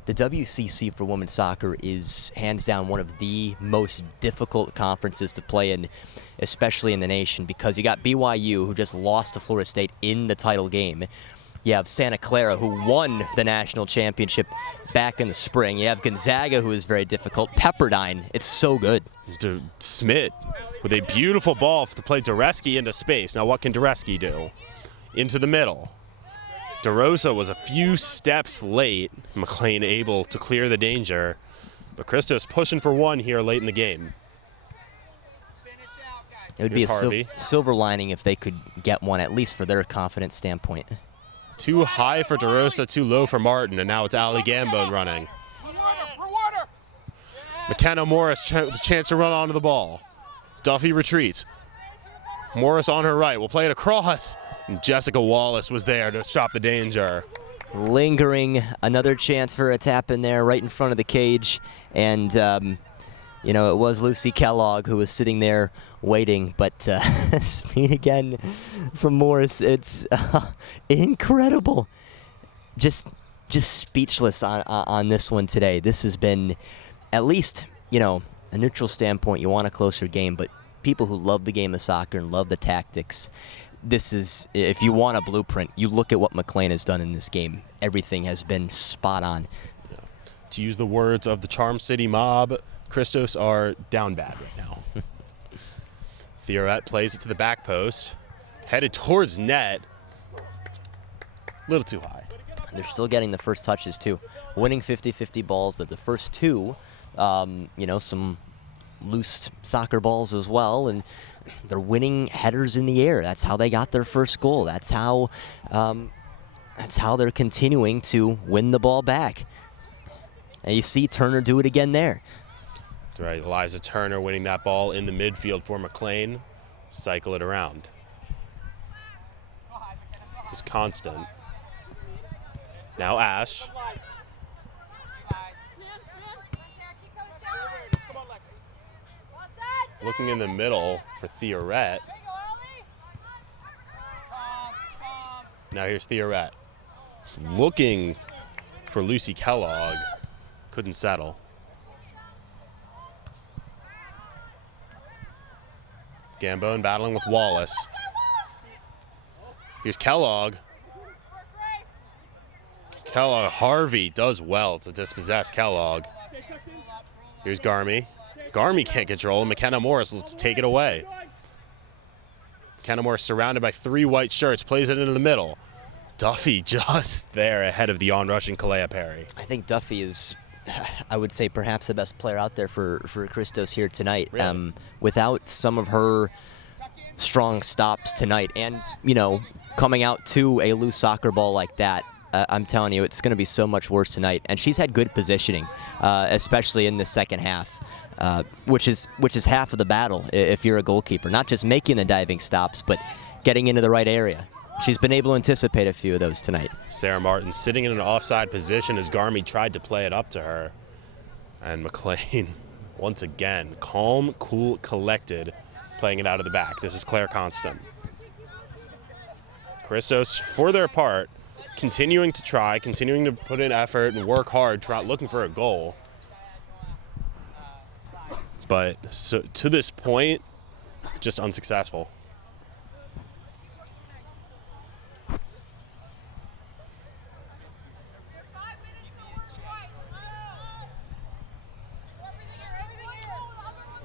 the WCC for women's soccer is hands down one of the most difficult conferences to play in, especially in the nation, because you got BYU, who just lost to Florida State in the title game. You have Santa Clara, who won the national championship back in the spring. You have Gonzaga, who is very difficult. Pepperdine, it's so good. Smith with a beautiful ball to play Dureski into space. Now what can Dureski do? Into the middle. DeRosa was a few steps late. McLean able to clear the danger. But Christos pushing for one here late in the game. It would be a silver lining if they could get one, at least for their confidence standpoint. Too high for DeRosa, too low for Martin, and now it's Ali Gambone running. McKenna Morris, the chance to run onto the ball. Duffy retreats. Morris on her right will play it across, and Jessica Wallace was there to stop the danger. Lingering, another chance for a tap in there right in front of the cage, and you know, it was Lucy Kellogg who was sitting there waiting, but speed again from Morris. It's incredible. Just speechless on this one today. This has been, at least, you know, a neutral standpoint, you want a closer game, but people who love the game of soccer and love the tactics, this is, if you want a blueprint, you look at what McLean has done in this game. Everything has been spot on. Yeah. To use the words of the Charm City mob, Christos are down bad right now. Theorette plays it to the back post, headed towards net. A little too high. They're still getting the first touches too. Winning 50-50 balls. The first two, you know, some loose soccer balls as well, and they're winning headers in the air. That's how they got their first goal. That's how they're continuing to win the ball back. And you see Turner do it again there. Right, Eliza Turner winning that ball in the midfield for McLean. Cycle it around. It was constant. Now Ash. Looking in the middle for Theorette. Now here's Theorette. Looking for Lucy Kellogg. Couldn't settle. Gambone battling with Wallace. Here's Kellogg. Harvey does well to dispossess Kellogg. Here's Garmy. Garmy can't control him. McKenna Morris, let's take it away. McKenna Morris surrounded by three white shirts, plays it into the middle. Duffy just there ahead of the onrushing Kalea Perry. I think Duffy is, I would say, perhaps the best player out there for Christos here tonight. Really? Without some of her strong stops tonight, and, you know, coming out to a loose soccer ball like that, I'm telling you, it's going to be so much worse tonight. And she's had good positioning, especially in the second half, which is half of the battle if you're a goalkeeper. Not just making the diving stops, but getting into the right area. She's been able to anticipate a few of those tonight. Sarah Martin sitting in an offside position as Garmy tried to play it up to her. And McLean, once again, calm, cool, collected, playing it out of the back. This is Claire Constant. Christos, for their part, continuing to try, continuing to put in effort and work hard, looking for a goal. But so, to this point, just unsuccessful.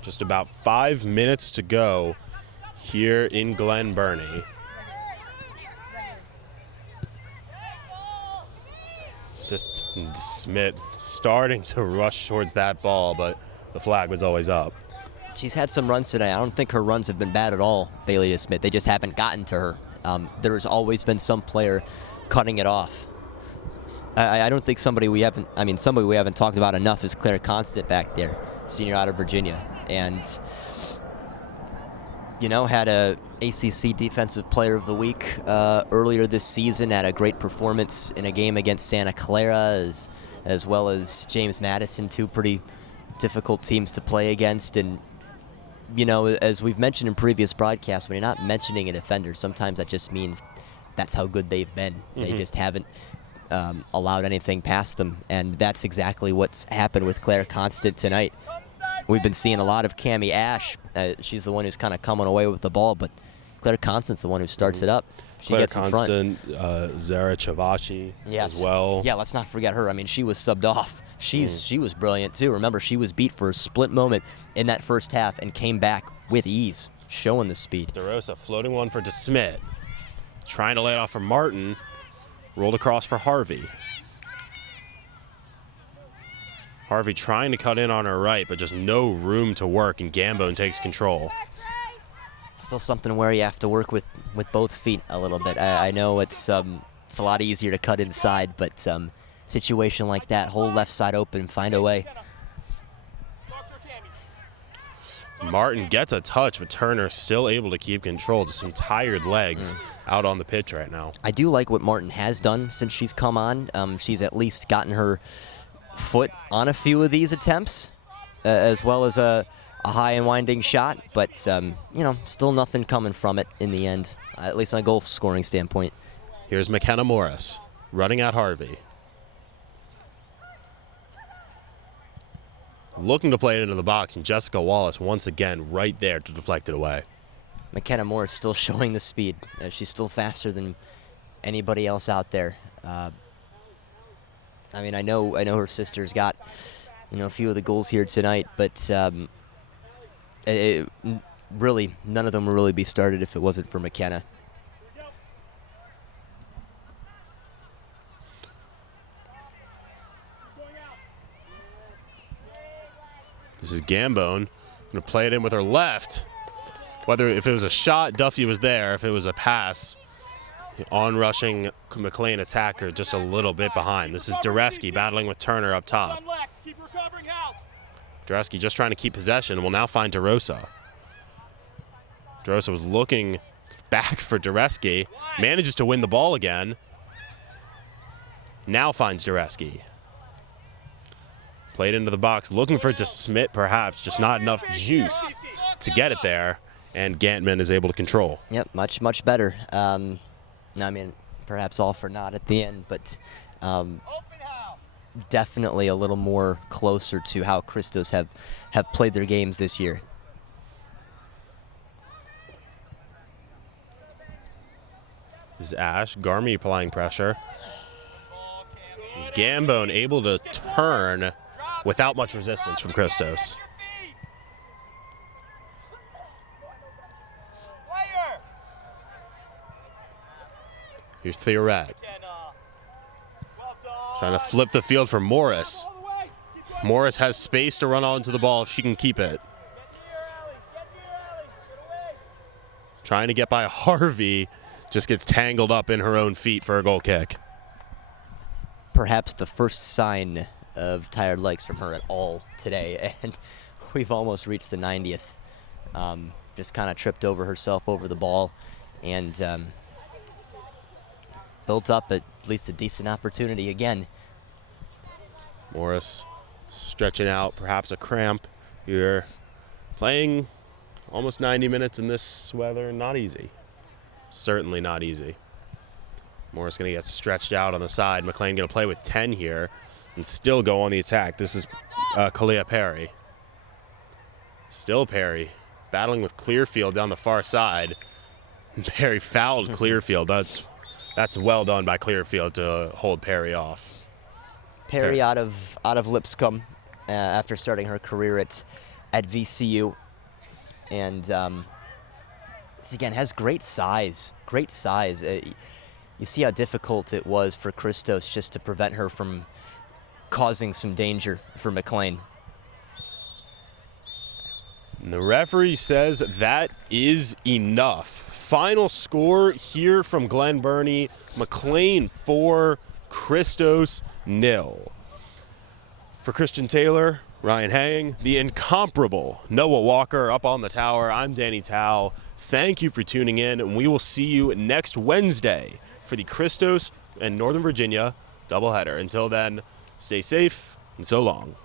Just about 5 minutes to go here in Glen Burnie. Just Smith starting to rush towards that ball, but the flag was always up. She's had some runs today. I don't think her runs have been bad at all, Bailey DeSmith. They just haven't gotten to her. There's always been some player cutting it off. I don't think somebody we haven't talked about enough is Claire Constant back there, senior out of Virginia. And, you know, had a ACC Defensive Player of the Week earlier this season, had a great performance in a game against Santa Clara, as well as James Madison, two pretty difficult teams to play against. And you know, as we've mentioned in previous broadcasts, when you're not mentioning a defender, sometimes that just means that's how good they've been. They just haven't allowed anything past them, and that's exactly what's happened with Claire Constant tonight. We've been seeing a lot of Cammie Ash. She's the one who's kind of coming away with the ball, but Claire Constant's the one who starts it up. She Claire gets in front. Constant, Zara Chavashi as well. Yeah, let's not forget her. I mean, she was subbed off. She was brilliant too. Remember, she was beat for a split moment in that first half and came back with ease, showing the speed. DeRosa floating one for DeSmit. Trying to lay it off for Martin. Rolled across for Harvey. Harvey trying to cut in on her right, but just no room to work, and Gambone takes control. Still something where you have to work with both feet a little bit. I know it's a lot easier to cut inside, but situation like that, hold left side open, find a way. Martin gets a touch, but Turner still able to keep control. Just some tired legs out on the pitch right now. I do like what Martin has done since she's come on. She's at least gotten her foot on a few of these attempts, as well as a high and winding shot, but you know, still nothing coming from it in the end, at least on a goal scoring standpoint. Here's McKenna Morris running at Harvey. Looking to play it into the box, and Jessica Wallace once again right there to deflect it away. McKenna Morris still showing the speed. She's still faster than anybody else out there. I mean, I know her sister's got, you know, a few of the goals here tonight, but really, none of them would really be started if it wasn't for McKenna. This is Gambone. Going to play it in with her left. If it was a shot, Duffy was there. If it was a pass, on-rushing McLean attacker just a little bit behind. This is Dureski battling with Turner up top. Dureski just trying to keep possession. Will now find DeRosa. DeRosa was looking back for Dureski. Manages to win the ball again. Now finds Dureski. Played into the box, looking for DeSmit perhaps, just not enough juice to get it there, and Gantman is able to control. Yep, much better. I mean, perhaps all for naught at the end, but definitely a little more closer to how Christos have played their games this year. This is Ash. Garmy applying pressure. Gambone able to turn without much resistance from Christos. Here's Theoret. Trying to flip the field for Morris. Morris has space to run onto the ball if she can keep it. Trying to get by Harvey. Just gets tangled up in her own feet for a goal kick. Perhaps the first sign of tired legs from her at all today, and we've almost reached the 90th. Just kind of tripped over herself over the ball, and built up at least a decent opportunity again. Morris stretching out, perhaps a cramp here. Playing almost 90 minutes in this weather, not easy. Certainly not easy. Morris going to get stretched out on the side. McLean going to play with 10 here and still go on the attack. This is Kalia Perry. Still Perry battling with Clearfield down the far side. Perry fouled Clearfield. That's well done by Clearfield to hold Perry off. Perry out of Lipscomb after starting her career at VCU, and again has great size. You see how difficult it was for Christos just to prevent her from causing some danger for McLean. And the referee says that is enough. Final score here from Glen Burnie. McLean 4, Christos 0. For Christian Taylor, Ryan Hang, the incomparable Noah Walker up on the tower, I'm Danny Tao. Thank you for tuning in, and we will see you next Wednesday for the Christos and Northern Virginia doubleheader. Until then, stay safe and so long.